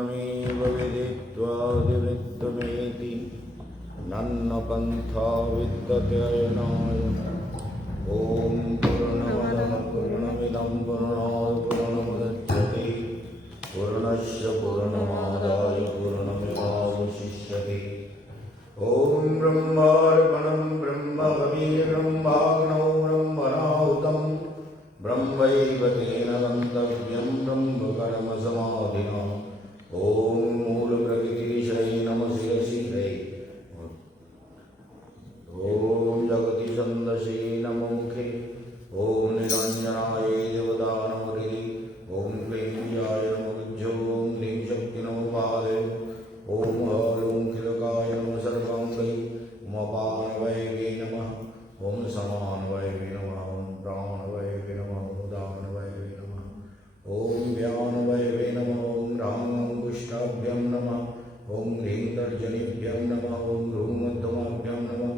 गुणमेव विदित्वा विवृत्तमेति नन्नपन्था विद्यते अयनाय। ॐ पूर्णमदः पूर्णमिदं पूर्णात् पूर्णमुदच्यते पूर्णस्य पूर्णमादाय पूर्णमेवावशिष्यते। ॐ ब्रह्मार्पणं ब्रह्महविर्ब्रह्माग्नौ ब्रह्मणाहुतं ब्रह्मैव तेन गन्तव्यं ब्रह्मकर्मसमाधिना। ॐ मूलप्रकृतिविषये नमः शिरसिरे। ॐ जगति छन्दसे नमो मुखे। ॐ निरञ्जनाय देवदानमहृदि। ॐ क्लीं विजयाय नमो विद्यो। ॐ क्लीं शक्ति नमो पादे। ॐ हलौं खिलकाय नमः सर्वाङ्गै। उमापानवैवे नमः। ॐ समानवैवे नमः। ॐ प्राणवैवे नमः। ॐ दानवैवे नमः। ॐ व्यानवैवे नमः। ॐ रामाङ्गुष्ठाभ्यं नमः। ॐ ह्रीं तर्जनीभ्यं नमः। ॐ ह्रूं मध्यमाभ्यं नमः।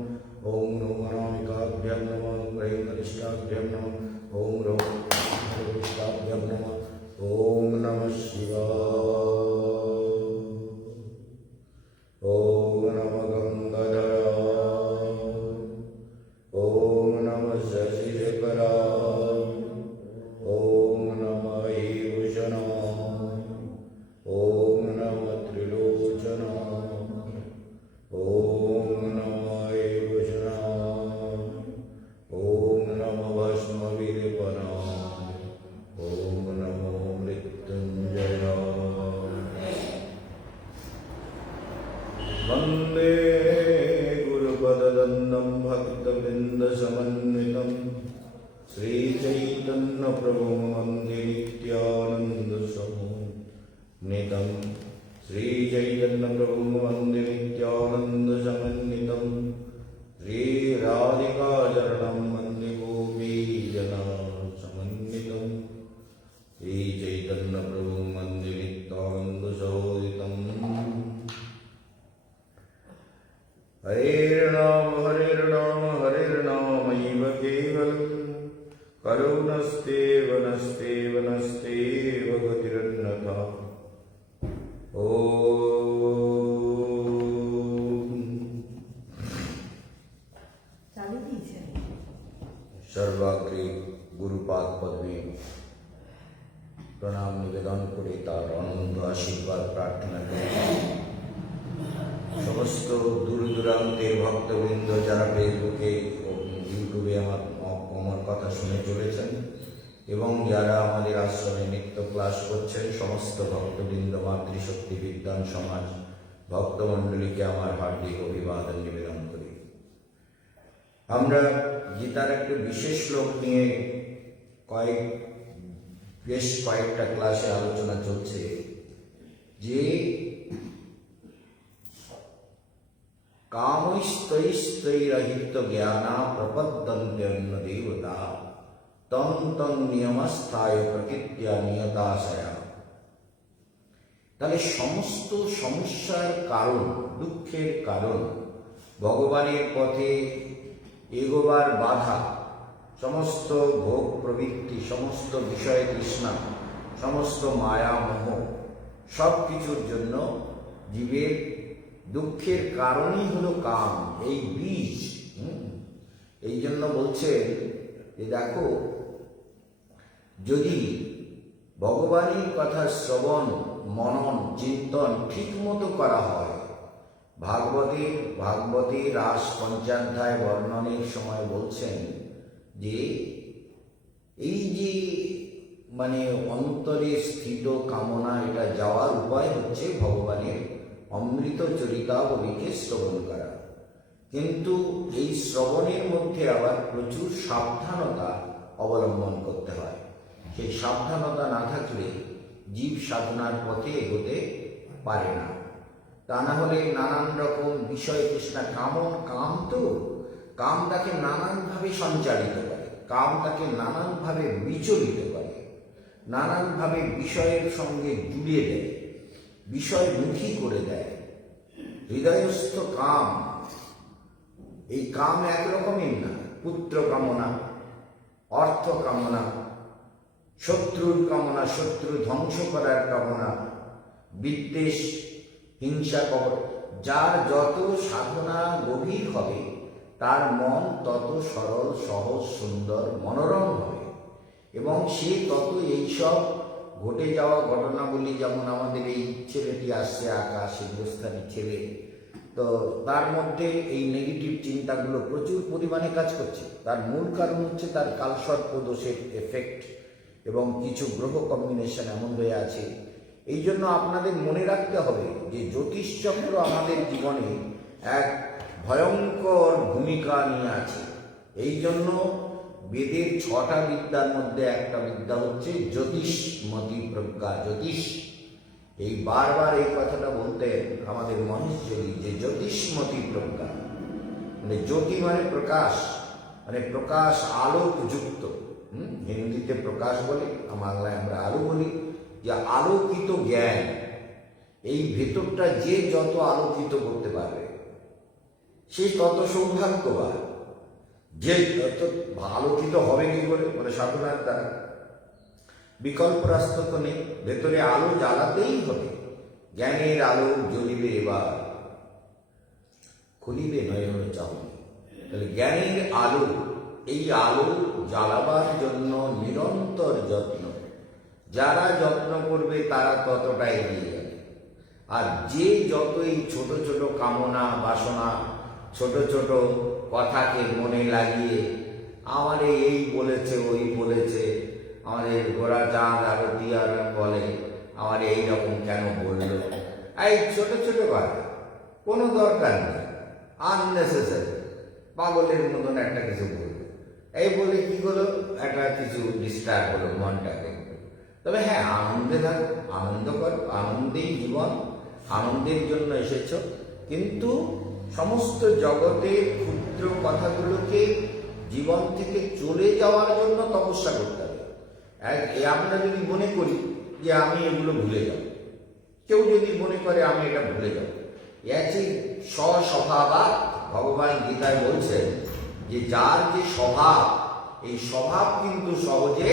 ॐ ह्रूं अनामिकाभ्यं नमः। ॐ ह्रीं कनिष्ठाभ्यं नमः। ॐ ह्रूं अनामिकाभ्यं नमः। ॐ नमः शिवाय। ॐ नमः गङ्गाधराय। ॐ नमः शशिशेखराय। ॐ नमः ईशनाय। ॐ नमः त्रिलोचनाय। ॐ नमः ईशनाय। ॐ नमः भस्मविलेपनाय। ॐ नमो मृत्युञ्जयाय। वन्दे गुरुपददन्दं भक्तवृन्दसमन्वितं श्रीचैतन्यप्रभुं वन्दे नित्यानन्दसमन्वितं। श्रीचैतन्यप्रभुं वन्दे नित्यानन्दसमन्वितं। श्रीराधिकाचरणं वन्दे गोपीजनसमन्वितं। श्रीचैतन्यप्रभुं वन्दे नित्यानन्दसहोदितं। हरेर्नाम हरेर्नामैव केवलं करुणस्तेव नस्तेव नस्तेव गतिरन्यथा। ॐ सर्वाग्रे गुरुपाद पद्मे प्रणाम निवेदन करे तार अनंत आशीर्वाद प्रार्थना कরি। সমস্ত দূর দূরান্তের ভক্তবৃন্দ যারা ফেসবুকে ইউটিউবে আমার কথা শুনে চলেছেন এবং যারা আমাদের আশ্রমে নিত্য ক্লাস করছেন, সমস্ত ভক্তবৃন্দ, মাতৃশক্তি বিদ্যান সমাজ ভক্তমণ্ডলীকে আমার হার্দিক অভিবাদন নিবেদন করি। আমরা গীতার একটা বিশেষ শ্লোক নিয়ে বেশ কয়েকটা ক্লাসে আলোচনা চলছে যে कामैस्तैस्तैरहित ज्ञाना प्रपद्यन्त्यन्न देवता तं तं नियमस्थाय प्रकृत्या नियताशया। তাহলে সমস্ত সমস্যার কারণ, দুঃখের কারণ, ভগবানের পথে এগোবার বাধা, সমস্ত ভোগ প্রবৃত্তি, সমস্ত বিষয় তৃষ্ণা, সমস্ত মায়া মোহ, সব কিছুর জন্য জীবের দুঃখের কারণই হলো কাম, এই বীজ। এই জন্য বলছেন যে দেখো, যদি ভগবানের কথা শ্রবণ মনন চিন্তন ঠিক মতো করা হয়, ভাগবতে রাস পঞ্চাধ্যায় বর্ণনের সময় বলছেন যে এই যে অন্তরে স্থিত কামনা, এটা যাওয়ার উপায় হচ্ছে ভগবানের অমৃত চরিতাবলীকে শ্রবণ করা। কিন্তু এই শ্রবণের মধ্যে আবার প্রচুর সাবধানতা অবলম্বন করতে হয়। সেই সাবধানতা না থাকলে জীব সাধনার পথে এগোতে পারে না। তা না হলে নানান রকম বিষয় তৃষ্ণা, কাম তাকে নানানভাবে সঞ্চালিত করে, কাম তাকে নানানভাবে বিচলিত করে, নানানভাবে বিষয়ের সঙ্গে জুড়ে দেয়, বিষয়মুখী করে দেয়। হৃদয়স্থ কাম, এই কাম একরকমের না। পুত্র কামনা, অর্থ কামনা, শত্রুর কামনা, শত্রু ধ্বংস করার কামনা, বিদ্বেষ, হিংসা, কপট। যার যত সাধনা গভীর হবে তার মন তত সরল, সহজ, সুন্দর, মনোরম হবে এবং সে তত এইসব ঘটে যাওয়া ঘটনাবলী, যেমন আমাদের এই ছেলেটি আসছে আকাশ হিন্দুস্তানি ছেলে, তো তার মধ্যে এই নেগেটিভ চিন্তাগুলো প্রচুর পরিমাণে কাজ করছে। তার মূল কারণ হচ্ছে তার কালসর্প দোষের এফেক্ট এবং কিছু গ্রহ কম্বিনেশন এমন হয়ে আছে। এই জন্য আপনাদের মনে রাখতে হবে যে জ্যোতিষচক্র আমাদের জীবনে এক ভয়ঙ্কর ভূমিকা নিয়ে আছে। এই জন্য বেদের 6টা বিদ্যার মধ্যে একটা বিদ্যা হচ্ছে জ্যোতিষমতি প্রজ্ঞা। জ্যোতিষ, এই বারবার এই কথাটা বলতেন আমাদের মহেশযোগী, যে জ্যোতিষমতি প্রজ্ঞা, মানে জ্যোতি মানে প্রকাশ, মানে প্রকাশ আলোকযুক্ত। হিন্দিতে প্রকাশ বলে, বাংলায় আমরা আলো বলি, যে আলোকিত জ্ঞান। এই ভেতরটা যে যত আলোকিত করতে পারবে সে তত সৌভাগ্যবান। যে তত আলোকিত হবে কি করে? মানে সাধনার দ্বারা। বিকল্প রাস্তা তো নেই, ভেতরে আলো জ্বালাতেই হবে। জ্ঞানের আলো জ্বলিবে এবার, খুলিবে নয়ন চাহনি। তাহলে জ্ঞানের আলো, এই আলো জ্বালাবার জন্য নিরন্তর যত্ন। যারা যত্ন করবে তারা ততটাই এগিয়ে যাবে। আর যে যত এই ছোট ছোট কামনা বাসনা, ছোট ছোট কথাকে মনে লাগিয়ে আমারে এই বলেছে ওই বলেছে, আমাদের গোড়া চাঁদ আরতি আর বলে আমার এইরকম কেন বললো, এই ছোট ছোট কথা কোনো দরকার নেই, আননেসেসারি, পাগলের মতন একটা কিছু বললো, এই বলে কি হলো, একটা কিছু ডিস্টার্ব হলো মনটাকে। তবে হ্যাঁ, আনন্দে থাকো, আনন্দ করো, আনন্দেই জীবন, আনন্দের জন্য এসেছ। কিন্তু সমস্ত জগতের ক্ষুদ্র কথাগুলোকে জীবন থেকে চলে যাওয়ার জন্য তপস্যা করতে হবে। আমরা যদি মনে করি যে আমি এগুলো ভুলে যাব, কেউ যদি মনে করে আমি এটা ভুলে যাব, একই স্বস্বভাবাৎ, ভগবান গীতায় বলছেন যে যার যে স্বভাব, এই স্বভাব কিন্তু সহজে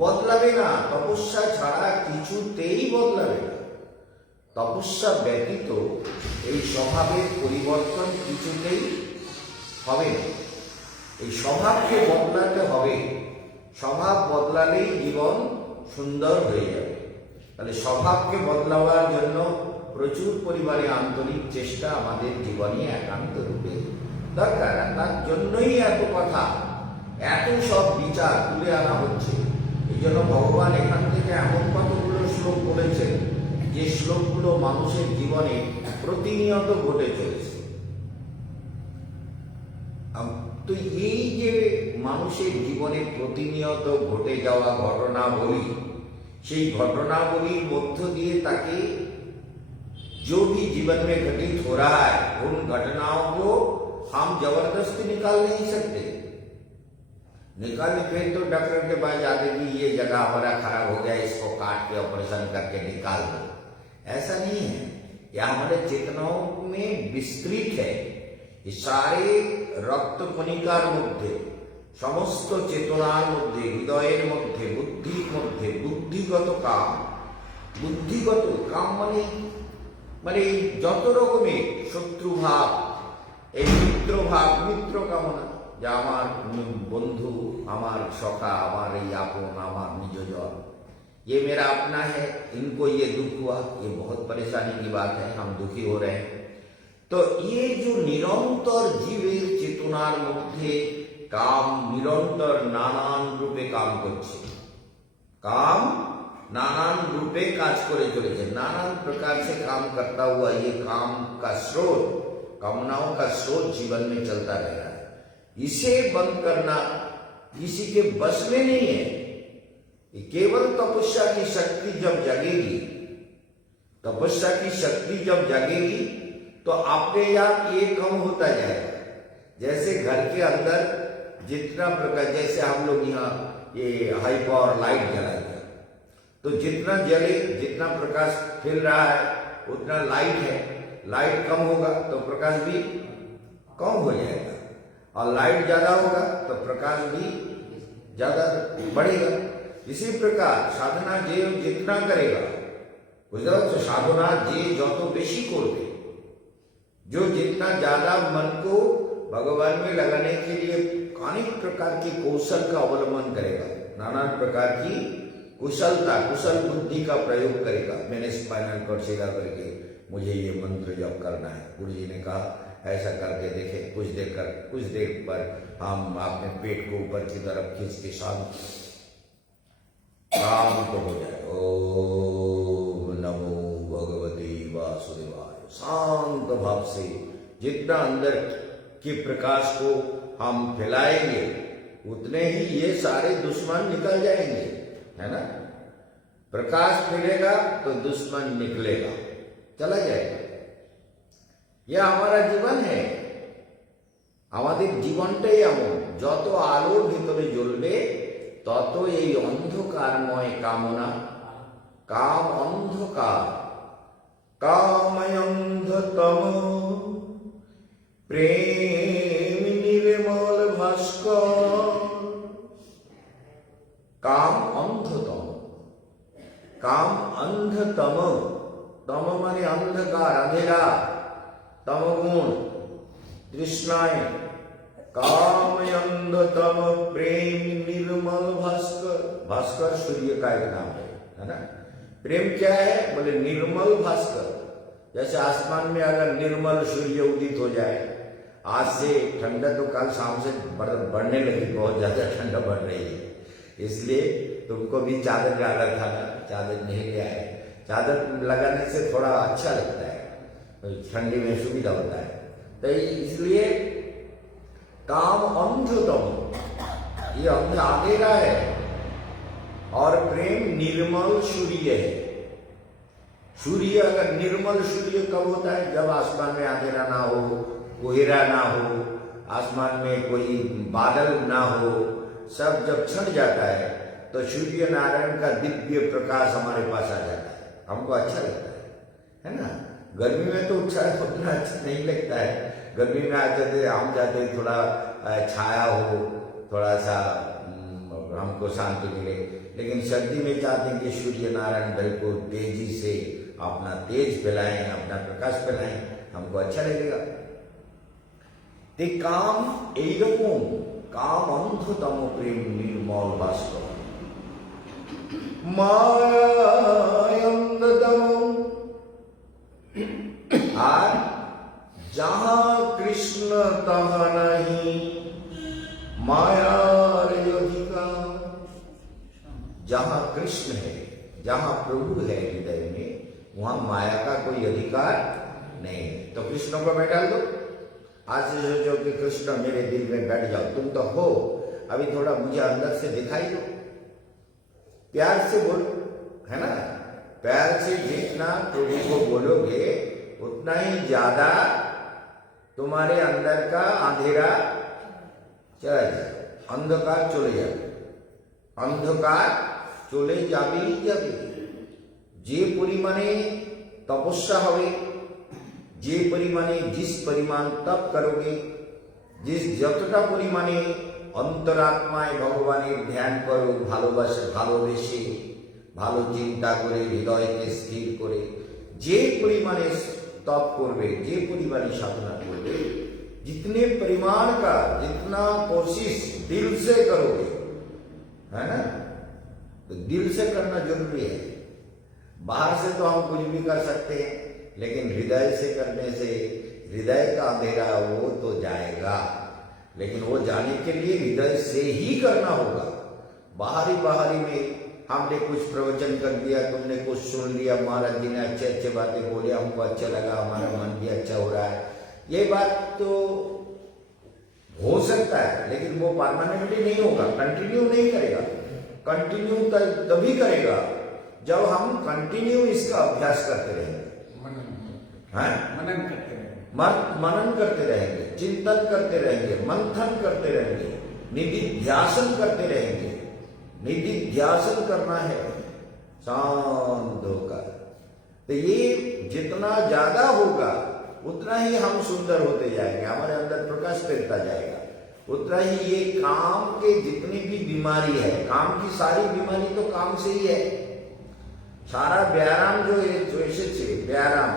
বদলাবে না। তপস্যা ছাড়া কিছুতেই বদলাবে না। তপস্যা ব্যতীত এই স্বভাবের পরিবর্তন কিছুতেই হবে না। এই স্বভাবকে বদলাতে হবে। স্বভাব বদলালেই জীবন সুন্দর হয়ে যাবে। তাহলে স্বভাবকে বদলাবার জন্য প্রচুর পরিমাণে আন্তরিক চেষ্টা আমাদের জীবনে একান্ত রূপে দরকার। তার জন্যই এত কথা, এত সব বিচার তুলে আনা হচ্ছে। এই জন্য ভগবান এখান থেকে এমন কতগুলো শ্লোক বলেছেন যে শ্লোকগুলো মানুষের জীবনে প্রতিনিয়ত ঘটে চলেছে। তো এই যে মানুষের জীবনে প্রতিনিয়ত ঘটে যাওয়া ঘটনাবলী, সেই ঘটনাবলীর মধ্য দিয়ে তাকে जो भी जीवन में घटित हो रहा है उन घटनाओं को हम जबरदस्ती निकाल नहीं सकते। निकालने पे तो डॉक्टर के पास जाते कि ये जगह हमारा खराब हो गया, इसको काट के ऑपरेशन करके निकाल दो, ऐसा नहीं है। यह हमारे चेतनाओं में विस्तृत है। ये सारे रक्त कणिकार मध्य, समस्त चेतनार मध्य, हृदयेर मध्य, बुद्धिर मध्य बुद्धिगत काम, बुद्धिगत काम মানে যত রকমের শত্রু ভাব, এই মিত্র ভাব, মিত্র কামনা, যা আমার বন্ধু, আমার সখা, আমার এই আপন, আমার নিজজন, ये मेरा अपना है, इनको ये दुख हुआ, ये बहुत परेशानी की बात है, हम दुखी हो रहे हैं। तो ये जो निरंतर जीवेर चेतनार मध्य काम निरंतर नानान रूपे काम करছে, काम नानान रूपे काज करे चलेছে, नानान प्रकार से काम करता हुआ ये काम का स्रोत, कामनाओं का स्रोत जीवन में चलता रह रहा है। इसे बंद करना किसी के बस में नहीं है। केवल तपस्या की शक्ति जब जगेगी, तपस्या की शक्ति जब जगेगी तो अपने आप ये कम होता जाएगा। जैसे घर के अंदर जितना प्रकाश, जैसे हम लोग यहाँ ये हाई पावर लाइट जलाते, तो जितना जले, जितना प्रकाश फैल रहा है उतना लाइट है, लाइट कम होगा तो प्रकाश भी कम हो जाएगा, और लाइट ज्यादा होगा तो प्रकाश भी ज्यादा बढ़ेगा। इसी प्रकार साधना जीव जितना करेगा বুঝতে পারছো? সাধনা যে যত বেশি করবে, जो जितना ज्यादा मन को भगवान में लगाने के लिए अनेक प्रकार के कौशल का अवलंबन करेगा, नाना प्रकार की कुशलता, कुशल बुद्धि का प्रयोग करेगा। मैंने स्पाइनल कॉर्ड सीधा करके मुझे ये मंत्र जप करना है, गुरु जी ने कहा ऐसा करके देखे, कुछ देर पर हम अपने पेट को ऊपर की तरफ खींच के शांत हो जाए। ओम नमो भगवते वासुदेवाय। शांत भाव से जितना अंदर के प्रकाश को हम फैलाएंगे उतने ही ये सारे दुश्मन निकल जाएंगे, है ना। प्रकाश फैलेगा तो दुश्मन निकलेगा, चला जाएगा। यह हमारा जीवन है। আমাদের জীবনটাই এমন, যত আলো ভিতরে জ্বলবে তত এই অন্ধকারময় কামনা, কাম অন্ধকার, কাময়ন্ধতম প্রেম নির্মল ভাস্কর। কাম অন্ধতম, কাম অন্ধতম, তম মানে অন্ধকার, अंधेरा, तमगुण, तृष्णाएं, कामयंधतम प्रेम निर्मल भास्कर। भास्कर सूर्य का एक नाम है ना। प्रेम क्या है? बोले निर्मल भास्कर। जैसे आसमान में अगर निर्मल सूर्य उदित हो जाए, आज से ठंडा तो कल शाम से बढ़ने लगी, बहुत ज्यादा ठंडा बढ़ रही है, इसलिए तुमको भी चादर डाला था ना, चादर नहीं ले आए। चादर लगाने से थोड़ा अच्छा लगता है, ठंडी में सुविधा होता है। तो इसलिए काम अंधतम, ये अंधेरा है, और प्रेम निर्मल सूर्य है। सूर्य अगर निर्मल सूर्य कब होता है? जब आसमान में अंधेरा ना हो, कोहरा ना हो, आसमान में कोई बादल ना हो, सब जब छट जाता है तो सूर्य नारायण का दिव्य प्रकाश हमारे पास आ जाता है, हमको अच्छा लगता है ना। गर्मी में तो उतना अच्छा नहीं लगता है। गर्मी में आ जाते, हम जाते थोड़ा छाया हो, थोड़ा सा हमको शांति मिले, लेकिन सर्दी में चाहते हैं कि सूर्य नारायण बिल्कुल तेजी से अपना तेज फैलाएं, अपना प्रकाश फैलाएं, हमको अच्छा लगेगा। ते काम এইরকম, काम অন্ধতম প্রেম নির্মল ভাস্কর, মায়ান্ধতম। আর जहां कृष्ण तहां नहीं मायार अधिकार। जहां कृष्ण है, जहां प्रभु है हृदय में, वहां माया का कोई अधिकार नहीं है। तो कृष्ण को बैठा दो। आज से सोचो कि कृष्ण मेरे दिल में बैठ जाओ, तुम तो हो, अभी थोड़ा मुझे अंदर से दिखाई दो, प्यार से बोलो, है ना। प्यार से जितना प्रभु को बोलोगे उतना ही ज्यादा तुम्हारे अंदर का अंधेरा चला जाए, अंधकार चले जाए, अंधकार चले যাবে। যে পরিমাণে তপস্যা হবে, যে পরিমাণে जिस परिमाण तप करोगे, যতটা পরিমাণে অন্তরাত্মায় ভগবানের ধ্যান করো, ভালোবেসে, ভালো চিন্তা করে, হৃদয়কে স্থির করে, যে পরিমাণে तप করবে, যে পরিমাণে साधना করবে, जितने परिमाण का जितना कोशिश दिल से करोगे, है ना, तो दिल से करना जरूरी है। बाहर से तो हम कुछ भी कर सकते हैं, लेकिन हृदय से करने से हृदय का अंधेरा वो तो जाएगा, लेकिन वो जाने के लिए हृदय से ही करना होगा। बाहरी में हमने कुछ प्रवचन कर दिया, तुमने कुछ सुन लिया, महाराज जी ने अच्छे बातें बोले, हमको अच्छा लगा, हमारा मन भी अच्छा हो रहा है, ये बात तो हो सकता है, लेकिन वो परमानेंटली नहीं होगा, कंटिन्यू नहीं करेगा। कंटिन्यू तभी करेगा जब हम कंटिन्यू इसका अभ्यास करते रहेंगे, मनन करते रहेंगे, चिंतन करते रहेंगे, मंथन करते रहेंगे, निधिध्यासन करते रहेंगे। निधिध्यासन करना है शांत होकर। तो ये जितना ज्यादा होगा उतना ही हम सुंदर होते जाएंगे, हमारे अंदर प्रकाश फैलता जाएगा, उतना ही ये काम के जितनी भी बीमारी है, काम की सारी बीमारी तो काम से ही है। সারা ব্যায়াম जो এসেছে ব্যায়াম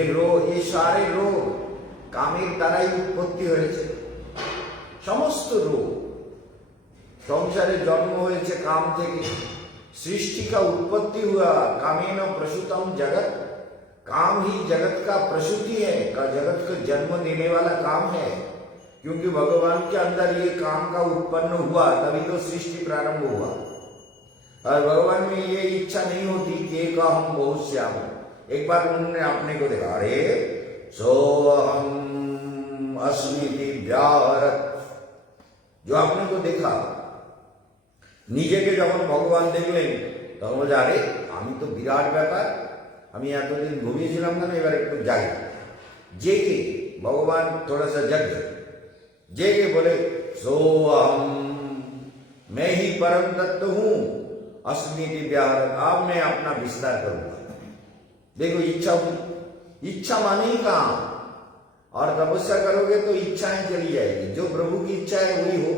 এই সারে রোগ কামের দ্বারাই উৎপত্তি হয়েছে। সমস্ত রোগ সংসারে जन्म হয়েছে काम থেকে। सृष्टि का उत्पत्ति हुआ कामेन प्रसूतम जगत। काम ही जगत का प्रसूति है, का जगत को जन्म देने वाला काम है। क्योंकि भगवान के अंदर ये काम का उत्पन्न हुआ तभी तो सृष्टि प्रारंभ हुआ। और भगवान में ये इच्छा नहीं होती कि एक हम बहुत श्याम। एक बार उन्होंने अपने को देखा, अरे सोहम अस्मिति व्याहरत, जो अपने को देखा নিজেকে যখন ভগবান দেখলেন তখন বলছে, আরে আমি তো বিরাট ব্যাপার, আমি এতদিন ঘুমিয়েছিলাম না, এবার একটু যাই। জেগে ভগবান थोड़ा सा जग जेके बोले सोहम मैं ही परम तत्व हूं, अस्मिति व्याहरत, अब मैं अपना विस्तार करूंगा। देखो इच्छा हुई, इच्छा माने ही काम। और तपस्या करोगे तो इच्छाएं चली जाएगी। जो प्रभु की इच्छा है वही हो।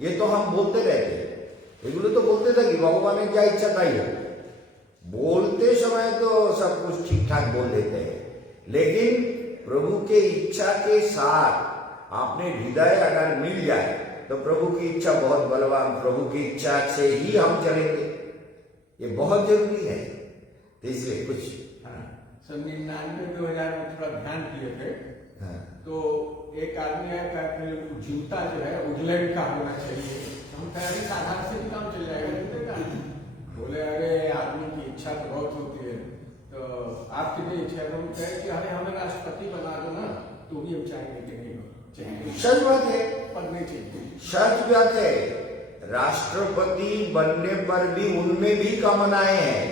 ये तो हम बोलते रहते हैं, एगुलो तो बोलते थे कि भगवान ने क्या इच्छा था, ही बोलते समय तो सब कुछ ठीक ठाक बोल देते हैं, लेकिन प्रभु के इच्छा के साथ आपने हृदय अगर मिल जाए तो प्रभु की इच्छा बहुत बलवान, प्रभु की इच्छा से ही हम चलेंगे। ये बहुत जरूरी है। तो इसलिए कुछ 1999-2000 में थोड़ा ध्यान किए थे। तो एक आदमी आया, जूता जो है वुडलैंड का होना चाहिए। हम कह रहे साधारण से भी काम चल जाएगा जूते का। बोले अरे आदमी की इच्छा तो बहुत होती है, तो आपकी भी इच्छा है। हम कहे कि अरे हमें राष्ट्रपति बना दो ना, तो भी हम चाहेंगे। सच बात है, पढ़ने चाहिए, सच बात है। राष्ट्रपति बनने पर भी उनमें भी कामनाएं हैं।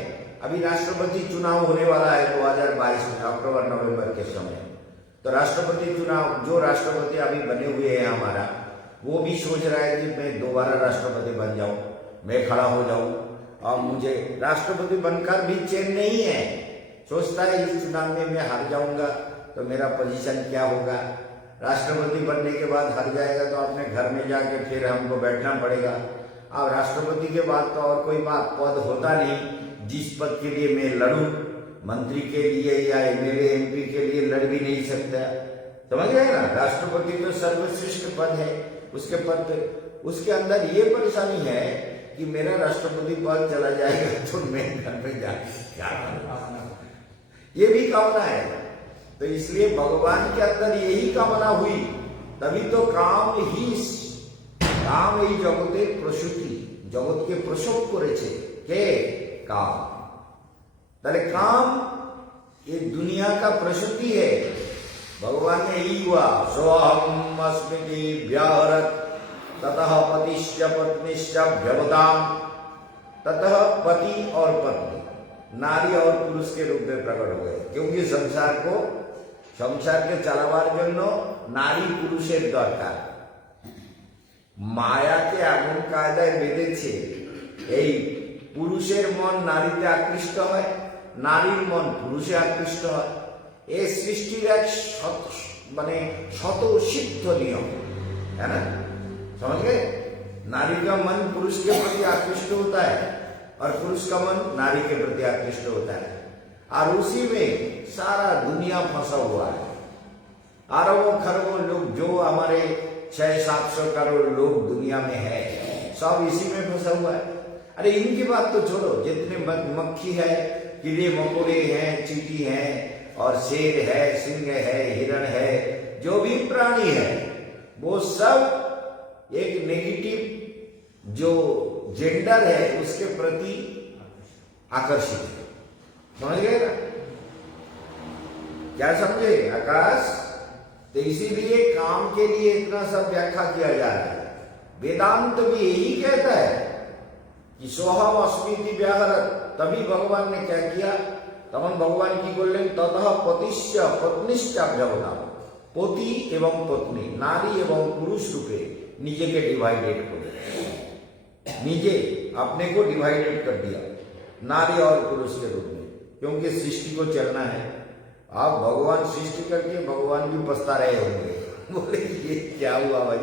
अभी राष्ट्रपति चुनाव होने वाला है 2022 में, अक्टूबर नवंबर के समय। तो राष्ट्रपति चुनाव, जो राष्ट्रपति अभी बने हुए हैं हमारा, वो भी सोच रहा है कि मैं दोबारा राष्ट्रपति बन जाऊं, मैं खड़ा हो जाऊं। और मुझे राष्ट्रपति बनकर भी चैन नहीं है। सोचता है इस चुनाव में मैं हार जाऊंगा तो मेरा पोजीशन क्या होगा। राष्ट्रपति बनने के बाद हार जाएगा तो अपने घर में जाके फिर हमको बैठना पड़ेगा। अब राष्ट्रपति के बाद तो और कोई पद होता नहीं जिस पद के लिए मैं लड़ूं। मंत्री के लिए या एमएलए एमपी के लिए लड़ भी नहीं सकता, समझ गए ना। राष्ट्रपति तो सर्वश्रेष्ठ पद है, उसके पद पे उसके अंदर ये परेशानी है कि मेरा राष्ट्रपति पद चला जाएगा तो मैं घर में जाके क्या करूंगा। ये भी कामना है। तो इसलिए भगवान के अंदर यही कामना हुई, तभी तो काम ही जगते प्रसूति, जगत के प्रसव करेছে কে? काम। ताले काम ये दुनिया का प्रसूति है। भगवान ने ही हुआ सोहम अस्मिति व्याहरत ततः पतिश्च पत्नीश्च व्यवदाम। ततः पति और पत्नी नारी और पुरुष के रूप में प्रकट हो गए, क्योंकि संसार के चालाবার জন্য নারী পুরুষের দরকার। মায়াকে এমন কায়দায় বেঁধেছে, এই পুরুষের মন নারীতে আকৃষ্ট হয়, নারীর মন পুরুষে আকৃষ্ট হয়। এই সৃষ্টির এক स्वतःसिद्ध नियम है ना, समझ गए। नारी का मन पुरुष के प्रति आकृष्ट होता है और पुरुष का मन नारी के प्रति आकृष्ट होता है, और उसी में सारा दुनिया फंसा हुआ है। अरबों खरबों लोग, जो हमारे 600-700 करोड़ लोग दुनिया में है, सब इसी में फंसा हुआ है। अरे इनकी बात तो छोड़ो, जितने मक्खी है, कीड़े मकोड़े हैं, चींटी हैं, और शेर है, सिंह है, हिरण है, जो भी प्राणी है, वो सब एक नेगेटिव जो जेंडर है उसके प्रति आकर्षित है। समझ गए ना? क्या समझे आकाश? तो इसीलिए काम के लिए इतना सब व्याख्या किया जा रहा है। वेदांत भी यही कहता है कि सोहम अस्मिति व्याहरत। तभी भगवान ने क्या किया, तमन भगवान की बोलें ततः पतिश्च पत्नीश्च व्यवधान। पति एवं पत्नी, नारी एवं पुरुष रूपे निजे के डिवाइडेड कर दिया, निजे अपने को डिवाइडेड कर दिया नारी और पुरुष के रूप में, क्योंकि सृष्टि को चलना है। आप भगवान सृष्टि करके भगवान भी पछता रहे होंगे, बोले ये क्या हुआ भाई,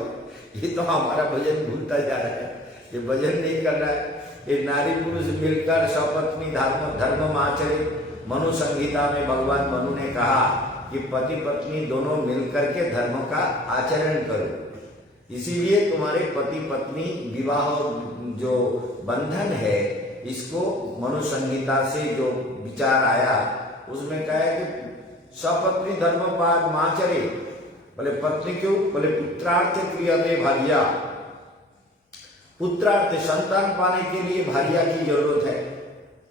ये तो हमारा भजन भूलता जा रहा है, ये भजन नहीं कर रहा है। ये नारी पुरुष मिलकर सपत्नी धर्म आचरे। मनु संहिता में भगवान मनु ने कहा कि पति पत्नी दोनों मिलकर के धर्म का आचरण करो। इसीलिए तुम्हारे पति पत्नी विवाह जो बंधन है, इसको मनु संहिता से जो विचार आया उसमें कहा है कि सपत्नी धर्म आचरे। बोले पत्नी क्यों? बोले पुत्रार्थ क्रियते भार्या। पुत्रार्थ संतान पाने के लिए भार्या की जरूरत है।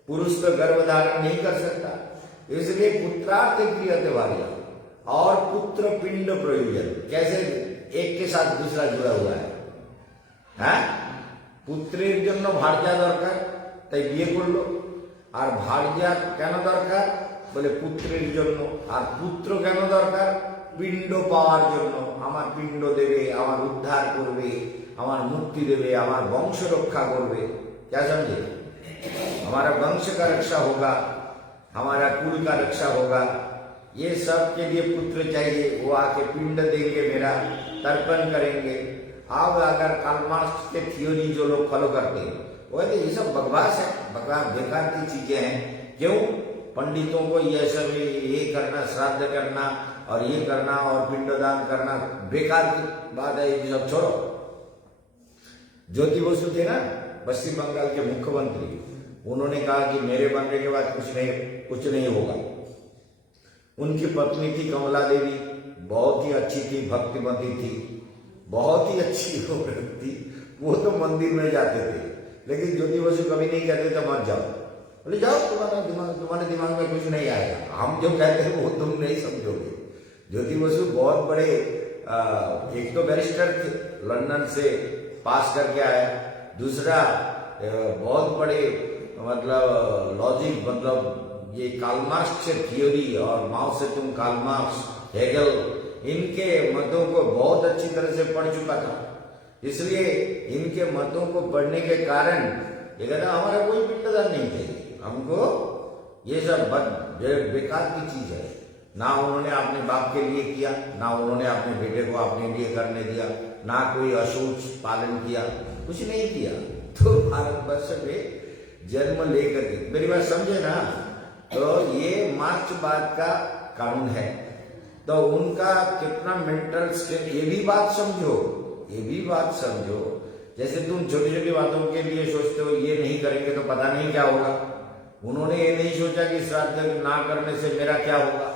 पुरुष तो गर्भ धारण नहीं कर सकता, इसलिए पुत्रार्थ क्रियते भार्या। और पुत्र पिंड प्रयोजन, कैसे एक के साथ दूसरा जुड़ा हुआ है, হ্যাঁ? পুত্রের জন্য ভার্যা দরকার, তাই বিয়ে করলো। আর ভার্যা কেন দরকার? বলে পুত্রের জন্য। আর পুত্র কেন দরকার? পিণ্ড পাওয়ার জন্য। আমার পিণ্ড দেবে, আমার উদ্ধার করবে, আমার মুক্তি देवे, আমার वंश रक्षा করবে। क्या समझे? हमारा वंश का रक्षा होगा, हमारा कुल का रक्षा होगा। ये सब के लिए पुत्र चाहिए। वो आके पिंड देंगे, मेरा तर्पण करेंगे। अब अगर कार्ल मार्क्स के थियोरी जो लोग फॉलो करते हैं, वो कहते ये सब बकवास है, बकवास बेकार की चीजें हैं। क्यों? पंडितों को ये सब ये करना, श्राद्ध करना और ये करना और पिंडदान करना बेकार की बात है। ये सब छोड़ो। ज्योति बसु थे ना, पश्चिम बंगाल के मुख्यमंत्री, उन्होंने कहा कि मेरे बनने के बाद कुछ नहीं होगा। उनकी पत्नी थी कमला देवी, बहुत ही अच्छी थी, भक्तिमती थी, बहुत ही अच्छी औरत थी। वो तो मंदिर में जाते थे, लेकिन ज्योति बसु कभी नहीं कहते थे मत जाओ। बोले जाओ, तुम्हारे दिमाग में कुछ नहीं आएगा। हम जो कहते हैं वो तुम नहीं समझोगे। ज्योति बसु बहुत बड़े एक तो बैरिस्टर थे, लंदन से पास करके आया। दूसरा बहुत बड़े मतलब लॉजिक, मतलब ये कार्ल मार्क्स के थियोरी और माओ से तुम, कार्ल मार्क्स, हेगल, इनके मतों को बहुत अच्छी तरह से पढ़ चुका था। इसलिए इनके मतों को पढ़ने के कारण ये कहता हमारा कोई पिंडदान नहीं चाहिए, हमको ये सब बेकार की चीज है। ना उन्होंने अपने बाप के लिए किया, ना उन्होंने अपने बेटे को अपने लिए करने दिया, ना कोई अशौच पालन किया, कुछ नहीं किया। तो भारतवर्ष में जन्म लेकर के, मेरी बात समझे ना, तो ये मार्क्सवाद का कानून है। तो उनका कितना मेंटल स्टेट, ये भी बात समझो। जैसे तुम छोटी छोटी बातों के लिए सोचते हो ये नहीं करेंगे तो पता नहीं क्या होगा। उन्होंने ये नहीं सोचा कि श्राद्ध ना करने से मेरा क्या होगा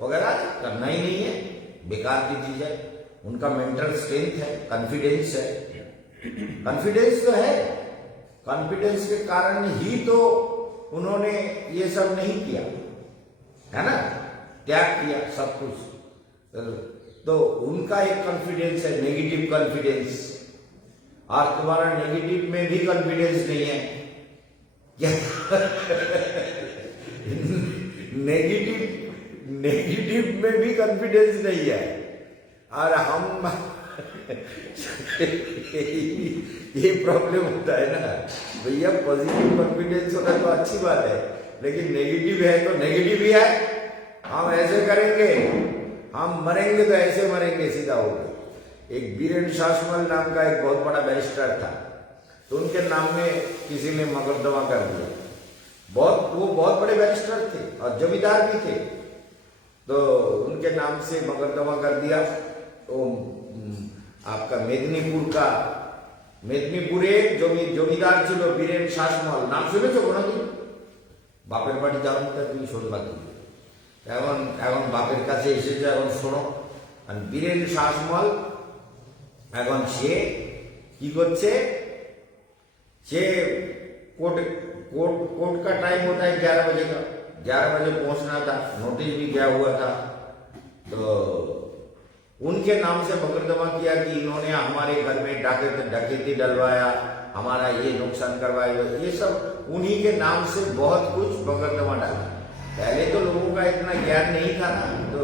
वगैरह, करना ही नहीं है, बेकार की चीज है। उनका मेंटल स्ट्रेंथ है, कॉन्फिडेंस है, कॉन्फिडेंस तो है। कॉन्फिडेंस के कारण ही तो उन्होंने ये सब नहीं किया, है ना, त्याग किया सब कुछ। तो उनका एक कॉन्फिडेंस है, नेगेटिव कॉन्फिडेंस। और तुम्हारा नेगेटिव में भी कॉन्फिडेंस नहीं है क्या? नेगेटिव में भी कॉन्फिडेंस नहीं है। और हम ये प्रॉब्लम होता है ना भैया। पॉजिटिव कॉन्फिडेंस होता तो अच्छी बात है, लेकिन नेगेटिव है तो नेगेटिव ही है। हम ऐसे करेंगे, हम मरेंगे तो ऐसे मरेंगे, सीधा हो गया। एक बीरेन शासमल नाम का एक बहुत बड़ा बैरिस्टर था, तो उनके नाम में किसी ने मुकदमा कर दिया। वो बहुत बड़े बैरिस्टर थे और जमींदार भी थे, तो उनके नाम से मुकदमा कर दिया। तो आपका মেদিনীপুরে জমিদার ছিল বীরেন শাসমল, নাম শুনেছো কোনোদিন? বাপের বাড়ি যাওনি তা তুমি শুনবা কি? এখন বাপের কাছে এসেছে, এখন শোনো। আর বীরেন শাসমল এখন সে কি করছে, সে कोर्ट का टाइम होता है 11 बजे का, 11 बजे पहुंचना था, नोटिस भी गया हुआ था। तो उनके नाम से मुकदमा किया कि इन्होंने हमारे घर में डकैती डलवाया, हमारा ये नुकसान करवाया। ये सब उन्हीं के नाम से बहुत कुछ मुकदमा डाला। पहले तो लोगों का इतना ज्ञान नहीं था ना, तो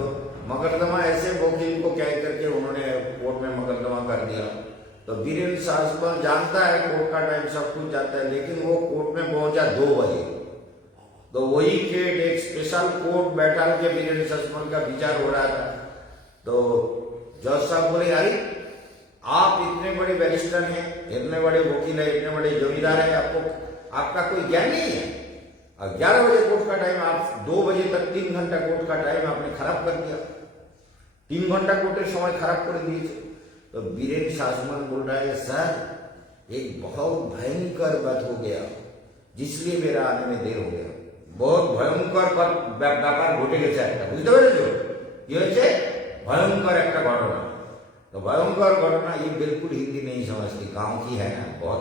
मुकदमा ऐसे वकील को कह करके उन्होंने कोर्ट में मुकदमा कर दिया। तो बीरेन शासमल जानता है कोर्ट का टाइम, सब कुछ जानता है, लेकिन वो कोर्ट में पहुंचा 2 बजे। तो वही केट एक स्पेशल कोर्ट बैठा के बीरेन शासमल का विचार हो रहा था। तो जज साहब बोले, अरे आप इतने बड़े बैरिस्टर हैं, इतने बड़े वकील है, इतने बड़े जमींदार है, आपका कोई ज्ञान नहीं है। और 11 बजे कोर्ट का टाइम, आप 2 बजे तक 3 घंटा कोर्ट का टाइम आपने खराब कर दिया। 3 घंटा कोर्टेर समय खराब कर दिए। तो बीरेन शासमान बोल रहा है सर एक बहुत भयंकर बात हो गया, जिसलिए मेरा आने में देर हो गया। बहुत भयंकर ব্যাপার ঘটে গেছে একটা, বুঝতে পেরেছো? কি হয়েছে? भयंकर एक घटना। तो भयंकर घटना ये बिल्कुल हिंदी नहीं समझती, गांव की है ना, बहुत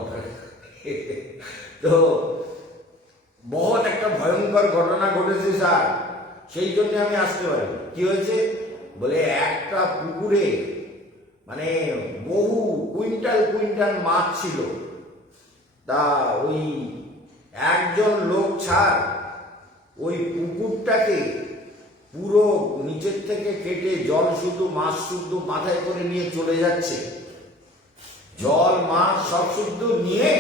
तो बहुत एक भयंकर घटना घटेছে স্যার, সেই জন্য আমি আসতে পারি। কি হয়েছে বলে একটা পুকুরে মানে বহু কুইন্টাল কুইন্টাল মাছ ছিল। তা ওই একজন লোক ছাড় ওই পুকুরটাকে পুরো নিচের থেকে কেটে জল শুদ্ধ মাছ শুদ্ধ মাথায় করে নিয়ে চলে যাচ্ছে। জল মাছ সব শুদ্ধ নিয়ে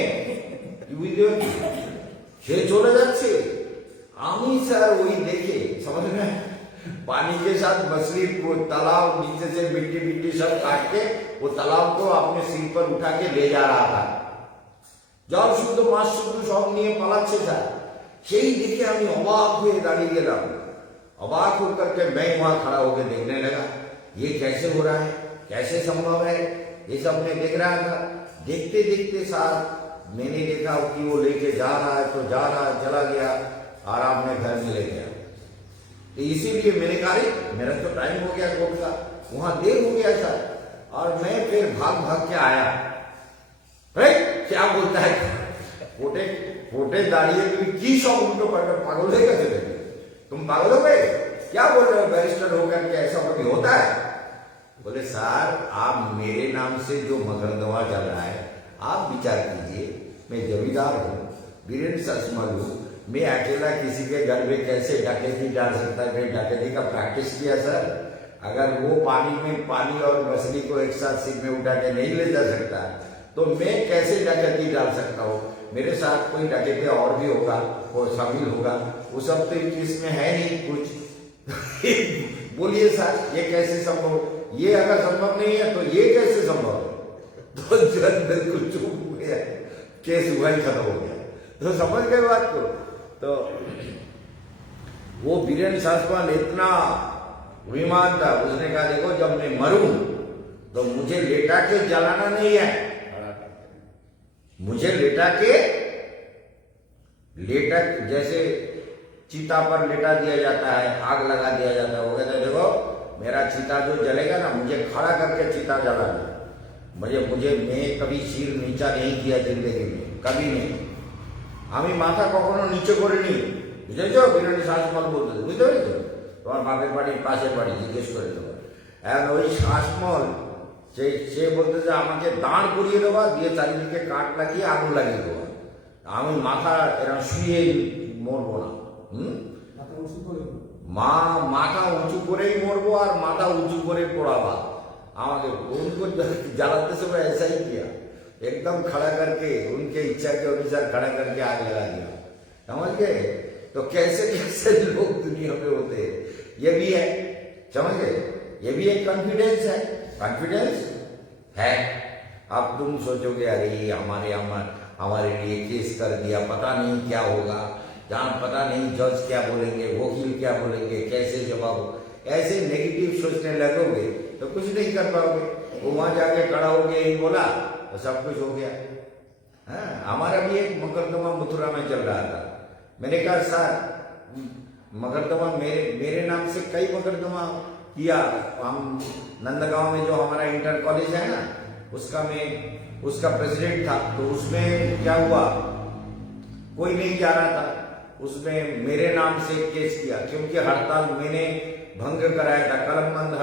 সে চলে যাচ্ছে। আমি স্যার ওই দেখে समझ में पानी के साथ मछली को तालाब नीचे से मिट्टी मिट्टी सब काट के वो तालाब को अपने सिर पर उठा के ले जा रहा था। জল শুদ্ধ মাছ শুদ্ধ সব নিয়ে পালাচ্ছে স্যার। সেই দেখে আমি অবাক হয়ে দাঁড়িয়ে গেলাম। अबाक होकर के मैं वहां खड़ा होकर देखने लगा, ये कैसे हो रहा है, कैसे संभव है, ये सब मैं देख रहा था। देखते देखते साथ मैंने देखा कि वो लेके जा रहा है, तो जा रहा है, चला गया, आराम में घर में ले गया। तो इसीलिए मैंने कहा मेरा तो टाइम हो गया कोर्ट का, वहां देर हो गया था। और मैं फिर भाग भाग के आया। क्या बोलता है कोटे कोटे दाड़िए की सब उल्टो पागल है कैसे लगे? तुम पागल हो गए? क्या बोल रहे हो बैरिस्टर होकर के, ऐसा कभी होता है? बोले सर आप मेरे नाम से जो मकदमा चल रहा है आप विचार कीजिए, मैं जमींदार हूँ, बीरेन ससमल हूँ, मैं अकेला किसी के घर में कैसे डकैती डाल सकता है? मैं डकैती का प्रैक्टिस किया सर। अगर वो पानी में पानी और मछली को एक साथ सिर में उठा के नहीं ले जा सकता तो मैं कैसे डकैती डाल सकता हूँ? मेरे साथ कोई डकैती और भी होगा, वो शामिल होगा, वो सब तो इसमें है नहीं कुछ। बोलिए सर ये कैसे संभव? ये अगर संभव नहीं है तो ये कैसे संभव है? तो जज बिल्कुल चुप हो गया, केस हुआ ही खत्म हो गया। तो समझ गए बात को? तो वो बीरेन शासमान इतना विमान था, उसने कहा देखो जब मैं मरूं तो मुझे लेटा के जलाना नहीं है, मुझे लेटा जैसे चीता पर लेटा दिया जाता है, आग लगा दिया जाता है। वो कहते हैं देखो मेरा चीता जो जलेगा ना, मुझे खड़ा करके चीता जलाना। मुझे मैं कभी सिर नीचा नहीं किया जिंदगी में, कभी नहीं। আমি মাথা কখনো নিচে করিনি, বুঝেছো? বিরোধী শাসমল বলতে, বুঝতে পেরেছো? তোমার বাপের বাড়ির পাশের বাড়ি জিজ্ঞেস করে দেবো। এখন ওই শাসমল সে বলতে যে আমাকে দাঁড় করিয়ে দেওয়া, দিয়ে চারিদিকে কাঠ লাগিয়ে আগুন লাগিয়ে দেওয়া। আমি মাথা এরকম শুয়ে মরবো না। মাথা উঁচু করেই মরবো আর মাথা উঁচু করে পড়াবা। আমাকে उनको जलाते समय ऐसा ही किया, एकदम खड़ा करके उनके इच्छा के अनुसार खड़ा करके आग लगा दिया। समझ गए? तो कैसे कैसे लोग दुनिया में होते हैं, ये भी है। समझ गए? ये भी एक कॉन्फिडेंस है, कॉन्फिडेंस है। अब तुम सोचोगे अरे ये हमारे लिए केस कर दिया, पता नहीं क्या होगा, जहाँ पता नहीं जज क्या बोलेंगे, वकील क्या बोलेंगे, कैसे जवाब। ऐसे नेगेटिव सोचने लगोगे तो कुछ नहीं कर पाओगे। वो वहां जाके खड़ा हो गया, ही बोला तो सब कुछ हो गया। हमारा भी एक मुकदमा मथुरा में चल रहा था। मैंने कहा सर मुकदमा मेरे नाम से कई मुकदमा किया। हम नंदगांव में जो हमारा इंटर कॉलेज है ना, उसका प्रेसिडेंट था। तो उसमें क्या हुआ, कोई नहीं जा रहा था, उसमें मेरे नाम से केस किया, क्योंकि हड़ताल मैंने भंग कराया था। कलमबंद